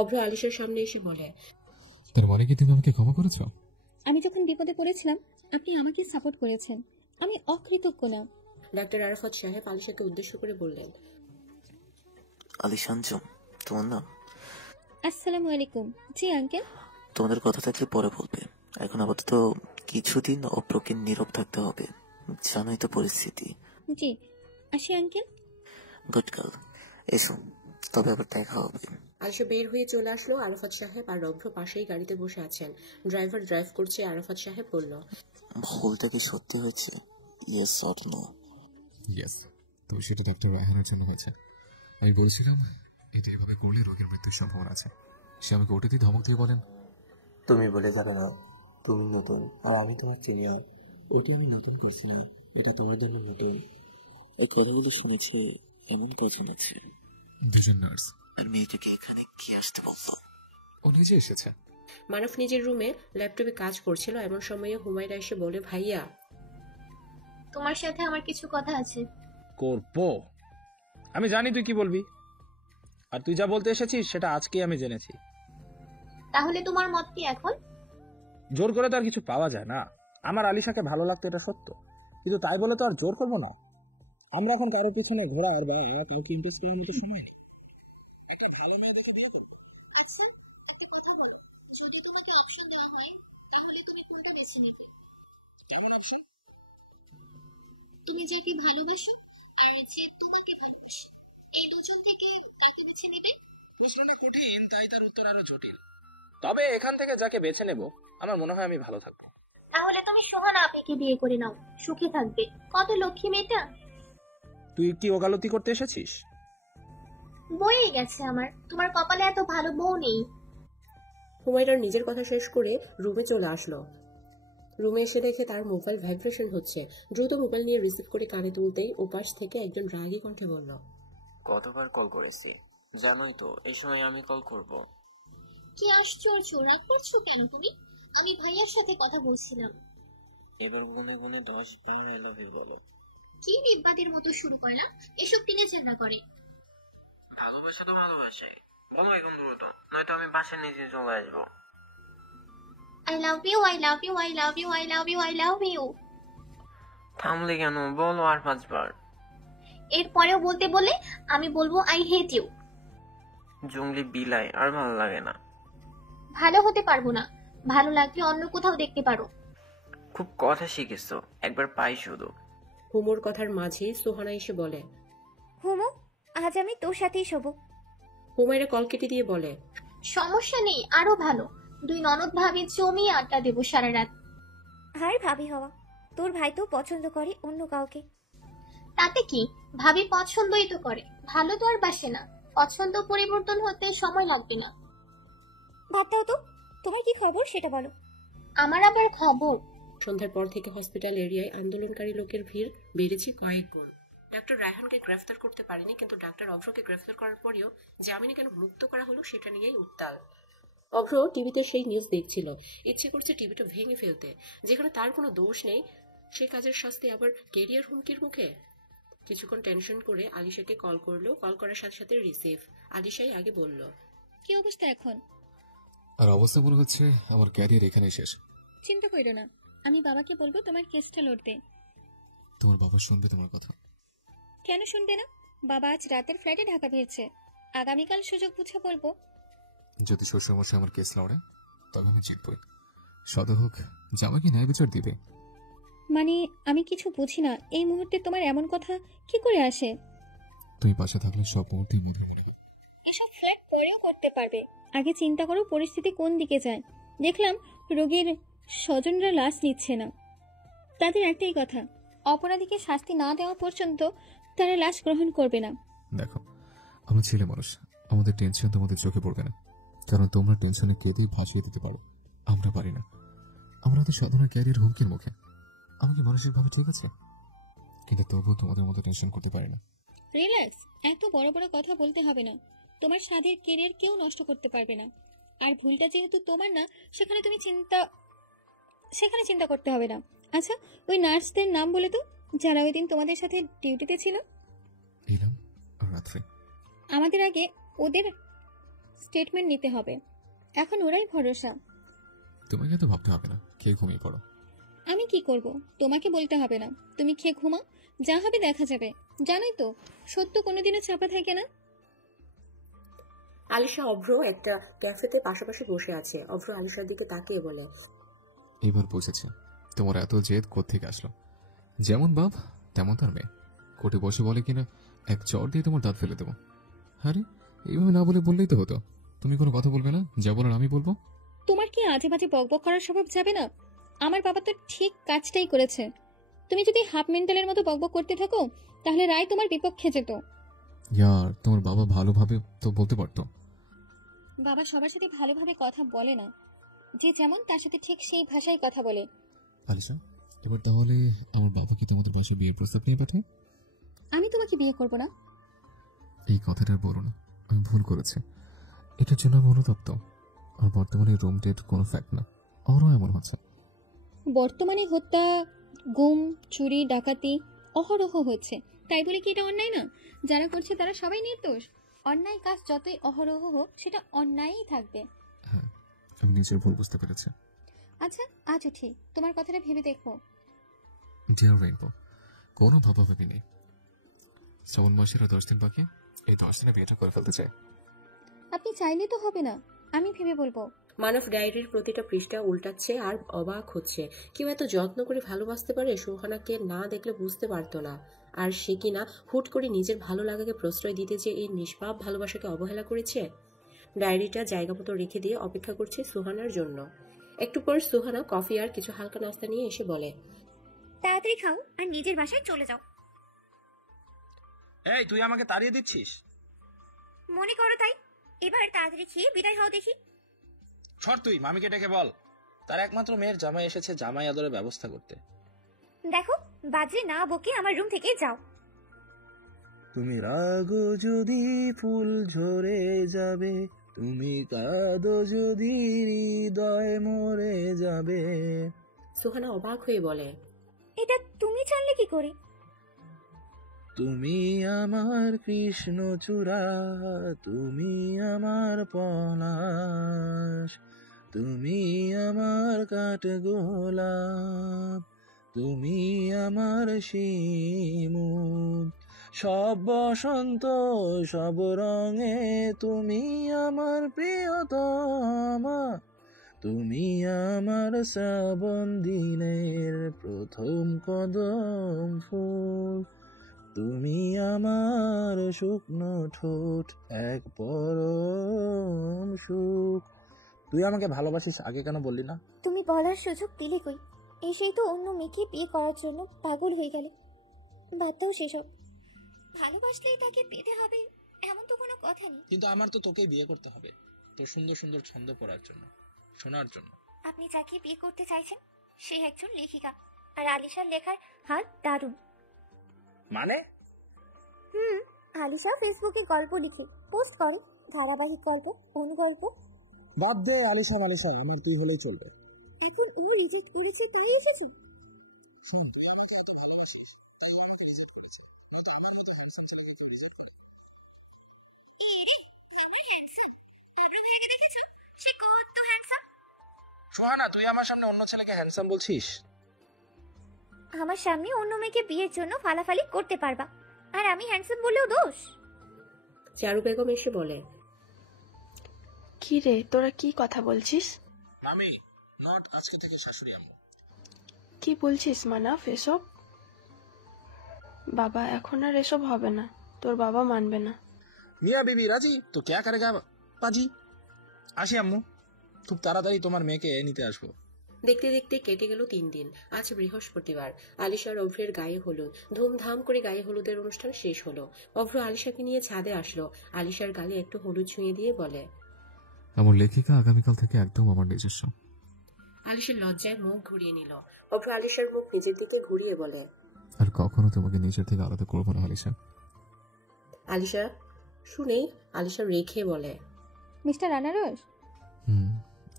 অভ্র আলিশার সামনে এসে বলে, তার মানে কি তুমি আমাকে ক্ষমা করেছো? আমি যখন বিপদে পড়েছিলাম আপনি আমাকে সাপোর্ট করেছেন, আমি অকৃতজ্ঞ না। ডাক্তার আরাফাত সাহেব আলিশাকে উদ্দেশ্য করে বললেন, আলিশা আঞ্জুম তোমার নাম? আসসালামু আলাইকুম। জি আঙ্কেল। তোমাদের কথা থাকলে পরে বলবে, এখন আপাতত কিছুদিন অপ্রকে নীরব থাকতে হবে, জানোই তো পরিস্থিতি। জি, আসি আঙ্কেল। গুড গার্ল, এসো, তবে আবার দেখা হবে। আলিশা বের হয়ে চলে আসলো। আরাফাত সাহেব আর অভ্র পাশেই গাড়িতে বসে আছেন। ড্রাইভার ড্রাইভ করছে। আরাফাত সাহেব বলল, ভুলটা কি সত্যি হয়েছে? Yes or no? ইয়েস। তো সেটা ডক্টর রায়হানের জন্য হয়েছে। আমি বলছিলাম এটা এভাবে করলে রোগীর মৃত্যুর সম্ভাবনা আছে। সে আমাকে ওটাতে ধমক দিয়ে বলেন, তুমি বলে যাবে না, তুমি নতুন আর আমি তোমার সিনিয়র। ওটি আমি নতুন করছি না, এটা তোমার জন্য নতুন। এই কথাগুলো শুনেছে এমন কজন আছে? দুজন নার্স। আর মেয়েটাকে এখানে কি আসতে বললো? ও নিজে এসেছে। মানব নিজের রুমে ল্যাপটপে কাজ করছিল। এমন সময়ে হুমায়রা এসে বলে, ভাইয়া, তোমার সাথে আমার কিছু কথা আছে। করবো? আমি জানি তুই কি বলবি, আর তুই যা বলতে এসেছিস সেটা আজকেই আমি জেনেছি। তাহলে তোমার মত কি এখন? জোর করে তো আর কিছু পাওয়া যায় না। আমার আলিশাকে ভালো লাগতো এটা সত্য, কিন্তু তাই বলে তো আর জোর করবো না। আমরা এখন কারোর পিছনে ঘোরার বা কাউকে ইমপ্রেস করার মতো সময় নেই। একটা ভালো মেয়ে দেখে বিয়ে করবো। আচ্ছা, একটা কথা বলো, যদি তোমাকে অপশন দেওয়া হয় তাহলে তুমি কোনটা বেছে নিবে? কেমন অপশন? তুমি যেকে ভালোবাসো আর যে তোমাকে ভালোবাসে, এই দুজন থেকে কাকে বেছে নেবে? প্রশ্নটা কঠিন, তাই তার উত্তর আরো জটিল। তবে এখান থেকে যাকে বেছে নেব আমার মনে হয় আমি ভালো থাকবো। তাহলে তুমি সোহানা আপিকে বিয়ে করে নাও, সুখে থাকবে। কত লক্ষ্মী মেয়েটা। তুই কি ওকালতি করতে এসেছিস? বয়ে গেছে আমার, তোমার কপালে এত ভালো বউ নেই। হুমায়রার নিজের কথা শেষ করে রুমে চলে আসলো। রুমে এসে দেখে তার মোবাইল ভাইব্রেশন হচ্ছে। দ্রুত মোবাইল নিয়ে রিসিভ করে কানে তুলতেই ওপাশ থেকে একজন রাগী কণ্ঠে বলল, কতবার কল করেছি, জানোই তো এই সময় আমি কল করব। কি আশ্চর্য, রাগ করছো কেন তুমি? আমি ভাইয়ার সাথে কথা বলছিলাম। এবার গুনে গুনে 10 বার আই লাভ ইউ বলো। কি বিবাদের মতো শুরু করলাম, এসব টিনেজাররা করে। ভালোবাসা তো ভালোবাসাই, বলো এখন দ্রুত, নয়তো আমি বাসায় নিজে চলে আসবো। I love you, I love you, I love you, I love you, I love you. থামলে কেন, বলো আর 5 বার। এরপরেও বলতে বলে আমি বলবো আই হেট ইউ। জঙ্গলি বিলাই, আর ভালো লাগে না। ভালো হতে পারবো না, ভালো লাগলে অন্য কোথাও দেখতে পারো। খুব কথা শিখেছো, একবার পাই শুধু। হুমোর কথার মাঝে সোহানা এসে বলে, হুমু, আজ আমি তোর সাথেই শোবো। হুমায়রা কল কেটে দিয়ে বলে, সমস্যা নেই, আরো ভালো। দুই ননদ ভাবি জমিয়ে আড্ডা দেবো সারা রাত। আর ভাবি হওয়া, তোর ভাই তো পছন্দ করে অন্য কাউকে। তাতে কি, ভাবি পছন্দই তো করে, ভালো তো আর বাসে না। পছন্দ পরিবর্তন হতে সময় লাগবে না। ভাবতাও তো, তোমার কি খবর সেটা বলো। আমার আবার খবর। সন্ধ্যার পর থেকে হসপিটাল এরিয়ায় আন্দোলনকারী লোকের ভিড় বেড়েছে কয়েক গুণ। ডাক্তার রায়হানকে গ্রেফতার করতে পারেনি, কিন্তু ডাক্তার অভ্রকে গ্রেফতার করার পরেও জামিনে কেন মুক্ত করা হলো সেটা নিয়েই উত্তাল। অভ্র টিভিতে সেই নিউজ দেখছিল, ইচ্ছে করছে টিভিটা ভেঙে ফেলতে। যেখানে তার কোনো দোষ নেই, সে কাজের শাস্তি আবার কেরিয়ার হুমকির মুখে। কিছুক্ষণ টেনশন করে আলিশাকে কল করলো, কল করার সাথে সাথে রিসিভ। আলিশাই আগে বলল, কি অবস্থা এখন? আর অবস্থা মনে হচ্ছে আমার ক্যারিয়ার এখানে শেষ। চিন্তা করো না, আমি বাবাকে বলবো তোমার কেসটা লড়তে। তোমার বাবা শুনবে তোমার কথা? কেন শুনবে না? বাবা আজ রাতের ফ্লাইটে ঢাকা ফিরছে, আগামীকাল সুযোগ বুঝে বলবো। যদি শ্বশুরমশাই আমার কেস লড়ে তবে আমি জিতবই। সদা হোক, জামাইকে ন্যায় বিচার দিবে। মানে আমি কিছু বুঝি না, এই মুহূর্তে তোমার এমন কথা কি করে আসে? তুমি পাশে থাকলে সব মুহূর্তেই মধুর মনে। এসব ফ্ল্যাট পরেও করতে পারবে, আগে চিন্তা করো পরিস্থিতি কোন দিকে যায়। দেখলাম রোগীর স্বজনরা লাশ নিচ্ছে না, তাদের একটাই কথা, অপরাধীকে শাস্তি না দেওয়া পর্যন্ত তারা লাশ গ্রহণ করবে না। দেখো, আমরা ছেলে মানুষ, আমাদের টেনশন তোমাদের চোখে পড়বে না, কারণ তোমরা টেনশনে কেঁদেই ভাসিয়ে দিতে পারো, আমরা পারি না। আমরা তো সাধারণ ক্যারিয়ার হুমকির মুখে। আমাকে মানসিকভাবে ঠিক আছে, কিন্তু তবুও তোমাদের মতো টেনশন করতে পারি না। রিল্যাক্স, এত বড় বড় কথা বলতে হবে না। তোমার স্বাদের ক্যারিয়ার কেউ নষ্ট করতে পারবে না, আর ভুলটা যেহেতু তোমার না, সেখানে চিন্তা করতে হবে না। আচ্ছা, ওই নার্সদের নাম বলে তো, যারা ওই দিন তোমাদের সাথে ডিউটিতে ছিল। ইলাম আর রাত্রি। আমাদের আগে ওদের স্টেটমেন্ট নিতে হবে, এখন ওরাই ভরসা। তোমাকে তো ভাবতে হবে না, খেয়ে ঘুমিয়ে পড়ো। আমি কি করব তোমাকে বলতে হবে না, তুমি খেয়ে ঘুমাও, যা হবে দেখা যাবে। জানোই তো, সত্য কোনোদিনও চাপা থাকে না। আলিশা অভ্র একটা ক্যাফেতে পাশাপাশি বসে আছে। অভ্র আলিশার দিকে তাকিয়ে বলে, এবার বুঝেছি তোমার এত জেদ কোত্থেকে আসলো। যেমন বাপ তেমন তার মেয়ে। কোর্টে বসে বলে কিনা এক চর দিয়ে তোমার দাঁত ফেলে দেবো। আরে এইভাবে না বললেই তো হতো। তুমি কোনো কথা বলবে না, যা বলার আমি বলবো। তোমার কি আজে বাজে বকবক করার স্বভাব যাবে না? আমার বাবা তো ঠিক কাজটাই করেছে। তুমি যদি হাফ মেন্টালের মতো বকবক করতে থাকো তাহলে রায় তোমার বিপক্ষে যেত। ইয়ার, তোমার বাবা ভালোভাবে তো বলতে পারতো। বাবা সবার সাথে ভালোভাবে কথা বলে না, যে যেমন তার সাথে ঠিক সেই ভাষায় কথা বলে। আলিশা, এবার তাহলে আমার বাবাকে তোমাদের বাসায় বিয়ের প্রস্তাব নিয়ে পাঠাই। আমি তোমাকে বিয়ে করব না। এই কথাটা বলো না, আমি ভুল করেছি। এটার জন্য আমি অনুতপ্ত। আর বর্তমানে রুম ডেট কোনো ফ্যাক্ট না, আরও এমন হচ্ছে। বর্তমানে হত্যা, গুম, চুরি, ডাকাতি অহরহ হচ্ছে, তাই বলে কি এটা অন্যায় না? যারা করছে তারা সবাই নির্দোষ। অন্যায় কাজ যতই অহরহ হোক সেটা অন্যায়ই থাকবে। হ্যাঁ, আমি নিজের ভুল বুঝতে পেরেছি। আচ্ছা আজও ঠিক, তোমার কথাটা ভেবে দেখো। ডিয়ার রেইনবো, কোনো ভাবাভাবি নেই। শ্রাবণ মাসের আর 10 দিন বাকি, এই 10 দিনে বিয়েটা করে ফেলতে চাই। আপনি চাইলে তো হবে না, আমি ভেবে বলবো। মানব ডায়েরির প্রতিটা পৃষ্ঠা উল্টাচ্ছে আর অবাক হচ্ছে। কেউ এত যত্ন করে ভালোবাসতে পারে? সুহানাকে না দেখলে বুঝতে পারতো না। আর সে কিনা হুট করে নিজের ভালো লাগাকে প্রশ্রয় দিতে যে এই নিষ্পাপ ভালোবাসাকে অবহেলা করেছে। ডায়েরিটা জায়গা মতো রেখে দিয়ে অপেক্ষা করছে সুহানার জন্য। একটু পর সুহানা কফি আর কিছু হালকা নাস্তা নিয়ে এসে বলে, তাড়াতাড়ি খাও আর নিজের বাসায় চলে যাও। এই তুই আমাকে তাড়িয়ে দিচ্ছিস? মনে করো তাই। এবার তাড়াতাড়ি খেয়ে বিদায় হও দেখি। ছড় তুই, মামিকে ডেকে বল তার একমাত্র মেয়ের জামাই এসেছে জামাই আদরের ব্যবস্থা করতে। দেখো, বাজে না বকে আমার রুম থেকে যাও। তুমি রাগো যদি ফুল ঝরে যাবে, তুমি কাঁদো যদি হৃদয় মরে যাবে। সুহানা অবাক হয়ে বলে, এটা তুমি জানলে কি করে? তুমি আমার কৃষ্ণচূড়া, তুমি আমার পলাশ, তুমি আমার কাঠগোলাপ, তুমি আমার শিমুল, সব বসন্ত সব রঙে তুমি আমার প্রিয়তমা, তুমি আমার শ্রাবণ দিনের প্রথম কদম ফুল, তুমি আমার শুকনো ঠোঁট এক পরম সুখ। তুই আমাকে ভালোবাসিস, আগে কেন বললি না? তুমি বলার সুযোগ দিলে কই? এসেই তো অন্য মেয়েকে বিয়ে করার জন্য পাগল হয়ে গেলে। বাদ দাও সেসব। ভালোবাসলেই তাকে পেতে হবে এমন তো কোনো কথা নেই। কিন্তু আমার তো তোকে বিয়ে করতে হবে, তোর সুন্দর সুন্দর ছন্দ পড়ার জন্য, শোনার জন্য। আপনি যাকে বিয়ে করতে চাইছেন সে একজন লেখিকা, আর আলিশার লেখার হাল দারুণ। মানে? আলিশা ফেসবুকে গল্প লিখে পোস্ট করে, ধারাবাহিক গল্প, অনুগল্প। বাদ দে আলিশা, আমার তুই হলেই চলবে। এখন ও রিজেক্ট করেছে তাই এসেছে। সোহানা, তুই আমার সামনে অন্য ছেলেকে হ্যান্ডসাম বলছিস? আমার সামনে অন্য মেয়েকে বিয়ের জন্য ফালাফালি করতে পারবা, আর আমি হ্যান্ডসাম বলেও দোষ? চারু বেগম এসে বলে, কি রে তোরা কি কথা বলছিস? মামি, নট আজকে থেকে শাশুড়ি আম্মু। কি বলছিস মানাফ এসব? বাবা এখন আর এসব হবে না, তোর বাবা মানবে না। মিয়া বিবি রাজি তো ক্যা করেগা পাজি। আসি আম্মু, খুব তাড়াতাড়ি তোমার মেয়েকে নিতে আসবো। দেখতে দেখতে কেটে গেল 3 দিন। আজ বৃহস্পতিবার। আলিশার অভ্রের গায়ে হলুদ। ধুমধাম করে গায়ে হলুদের অনুষ্ঠান শেষ হলো। অভ্র আলিশাকে নিয়ে ছাদে আসলো। আলিশার গালে একটু হলুদ ছুঁয়ে দিয়ে বলে, আমার লেখিকা আগামীকাল থেকে একদম আমার নিজস্ব। আলিশার লজ্জায় মুখ ঘুরিয়ে নিল। অভ্র আলিশার মুখ নিজের দিকে ঘুরিয়ে বলে, আর কখনো তোমাকে নিজের থেকে আলাদা করবো না আলিশা। আলিশা শুনেই আলিশা রেখে বলে, মিস্টার আনারস।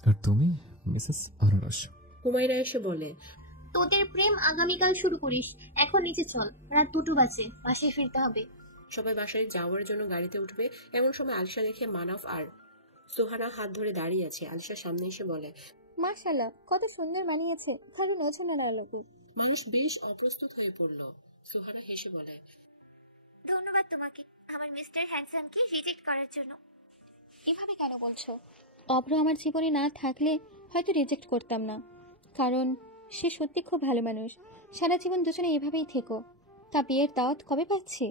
আর তুমি মিসেস আনারস। হুমায়রা এসে বলে, তোদের প্রেম আগামীকাল শুরু করিস, এখন নিচে চল, রাত 2 বাজে, বাসায় ফিরতে হবে। সবাই বাসায় যাওয়ার জন্য গাড়িতে উঠবে। এমন সময় আলিশা দেখে মানাফ আর সোহানা হাত ধরে দাঁড়িয়ে আছে। আলিশার সামনে এসে বলে, মাশাআল্লাহ, কত সুন্দর মানিয়েছে, কারণ আছে মেলার লোক। মানুষ বেশ অপ্রস্তুত হয়ে পড়লো। সোহানা হেসে বলে, ধন্যবাদ তোমাকে আমার মিস্টার হ্যান্ডসামকে রিজেক্ট করার জন্য। এভাবে কেন বলছো? অভ্র আমার জীবনে না থাকলে হয়তো রিজেক্ট করতাম না, কারণ সে সত্যি খুব ভালো মানুষ। সারা জীবন দুজনে এভাবেই থেকো। তা বিয়ের দাওয়াত কবে পাচ্ছি?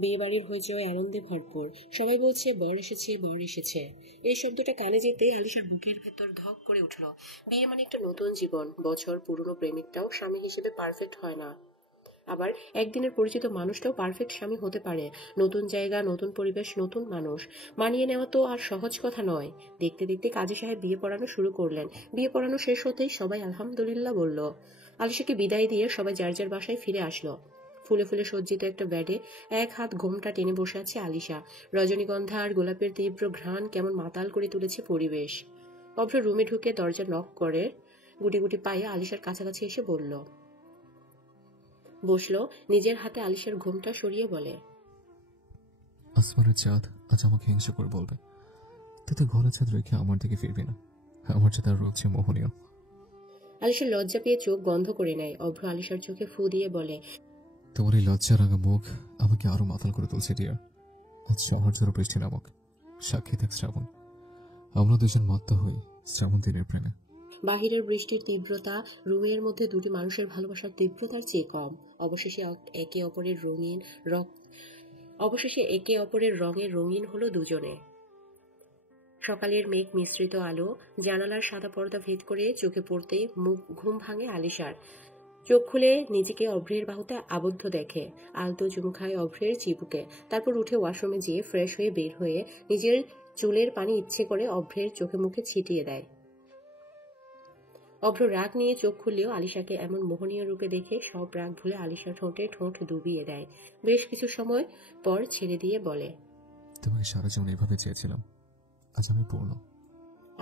বিয়ে বাড়ির হইচই আনন্দে ভরপুর। সবাই বলছে বর এসেছে, বর এসেছে। এই শব্দটা কানে যেতে আলিশার বুকের ভেতর ধক করে উঠল। বিয়ে মানে একটা নতুন জীবন। বছর পুরনো প্রেমিকটাও স্বামী হিসেবে পারফেক্ট হয় না, আবার একদিনের পরিচিত মানুষটাও পারফেক্ট স্বামী হতে পারে। নতুন জায়গা, নতুন পরিবেশ, নতুন মানুষ, মানিয়ে নেওয়া তো আর সহজ কথা নয়। দেখতে দেখতে কাজী সাহেব বিয়ে পড়ানো শুরু করলেন। বিয়ে পড়ানো শেষ হতেই সবাই আলহামদুলিল্লাহ বলল। আলিশাকে বিদায় দিয়ে সবাই যার যার বাসায় ফিরে আসলো। ফুলে ফুলে সজ্জিত একটা বেডে এক হাত ঘোমটা টেনে বসে আছে আলিশা। রজনীগন্ধা আর গোলাপের তীব্র ঘ্রাণ কেমন মাতাল করে তুলেছে পরিবেশ। অভ্র রুমে ঢুকে দরজা নক করে গুটি গুটি পায়ে আলিশার কাছাকাছি এসে বসলো। নিজের হাতে আলিশার ঘুমটা সরিয়ে বলে, আসমানের চাঁদ আজ আমাকে হিংসা করে বলবে, তাতে ঘরে ছাদ রেখে আমার দিকে ফিরবি না। আমার চাঁদ রূপ যে মোহনীয়। আলিশার লজ্জা পেয়ে চোখ বন্ধ করে নেয়। অভ্র আলিশার চোখে ফু দিয়ে বলে, তোমার এই লজ্জা রাঙা মুখ আমাকে আরো মাতাল করে তুলছে ডিয়ার। আজ শহর জোড়া বৃষ্টি নামক সাক্ষী থাক শ্রাবণ। আমরা দুজন মত্ত হই শ্রাবণ দিনের প্রেমে। বাহিরের বৃষ্টির তীব্রতা রুমের মধ্যে দুটি মানুষের ভালোবাসার তীব্রতার চেয়ে কম। অবশেষে একে অপরের রঙে রঙিন হলো দুজনে। সকালের মেঘ মিশ্রিত আলো জানালার সাদা পর্দা ভেদ করে চোখে পড়তে ঘুম ভাঙে আলিশার। চোখ খুলে নিজেকে অভ্রের বাহুতে আবদ্ধ দেখে। আলতো চুমু খায় অভ্রের চিবুকে। তারপর উঠে ওয়াশরুমে যেয়ে ফ্রেশ হয়ে বের হয়ে নিজের চুলের পানি ইচ্ছে করে অভ্রের চোখে মুখে ছিটিয়ে দেয়। অভ্র রাগ নিয়ে চোখ খুললেও আলিশাকে এমন মোহনীয় রূপে দেখে সব রাগ ভুলে আলিশা ঠোঁটে ঠোঁট ডুবিয়ে দেয়। বেশ কিছু সময় পর ছেড়ে দিয়ে বলে, তোমাকে সারা জীবন এভাবে চেয়েছিলাম, আজ আমি পূর্ণ।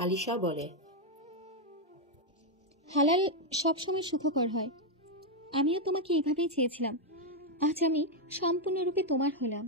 আলিশা বলে, হালাল সবসময় সুখকর হয়। আমিও তোমাকে এইভাবেই চেয়েছিলাম, আজ আমি সম্পূর্ণরূপে তোমার হলাম।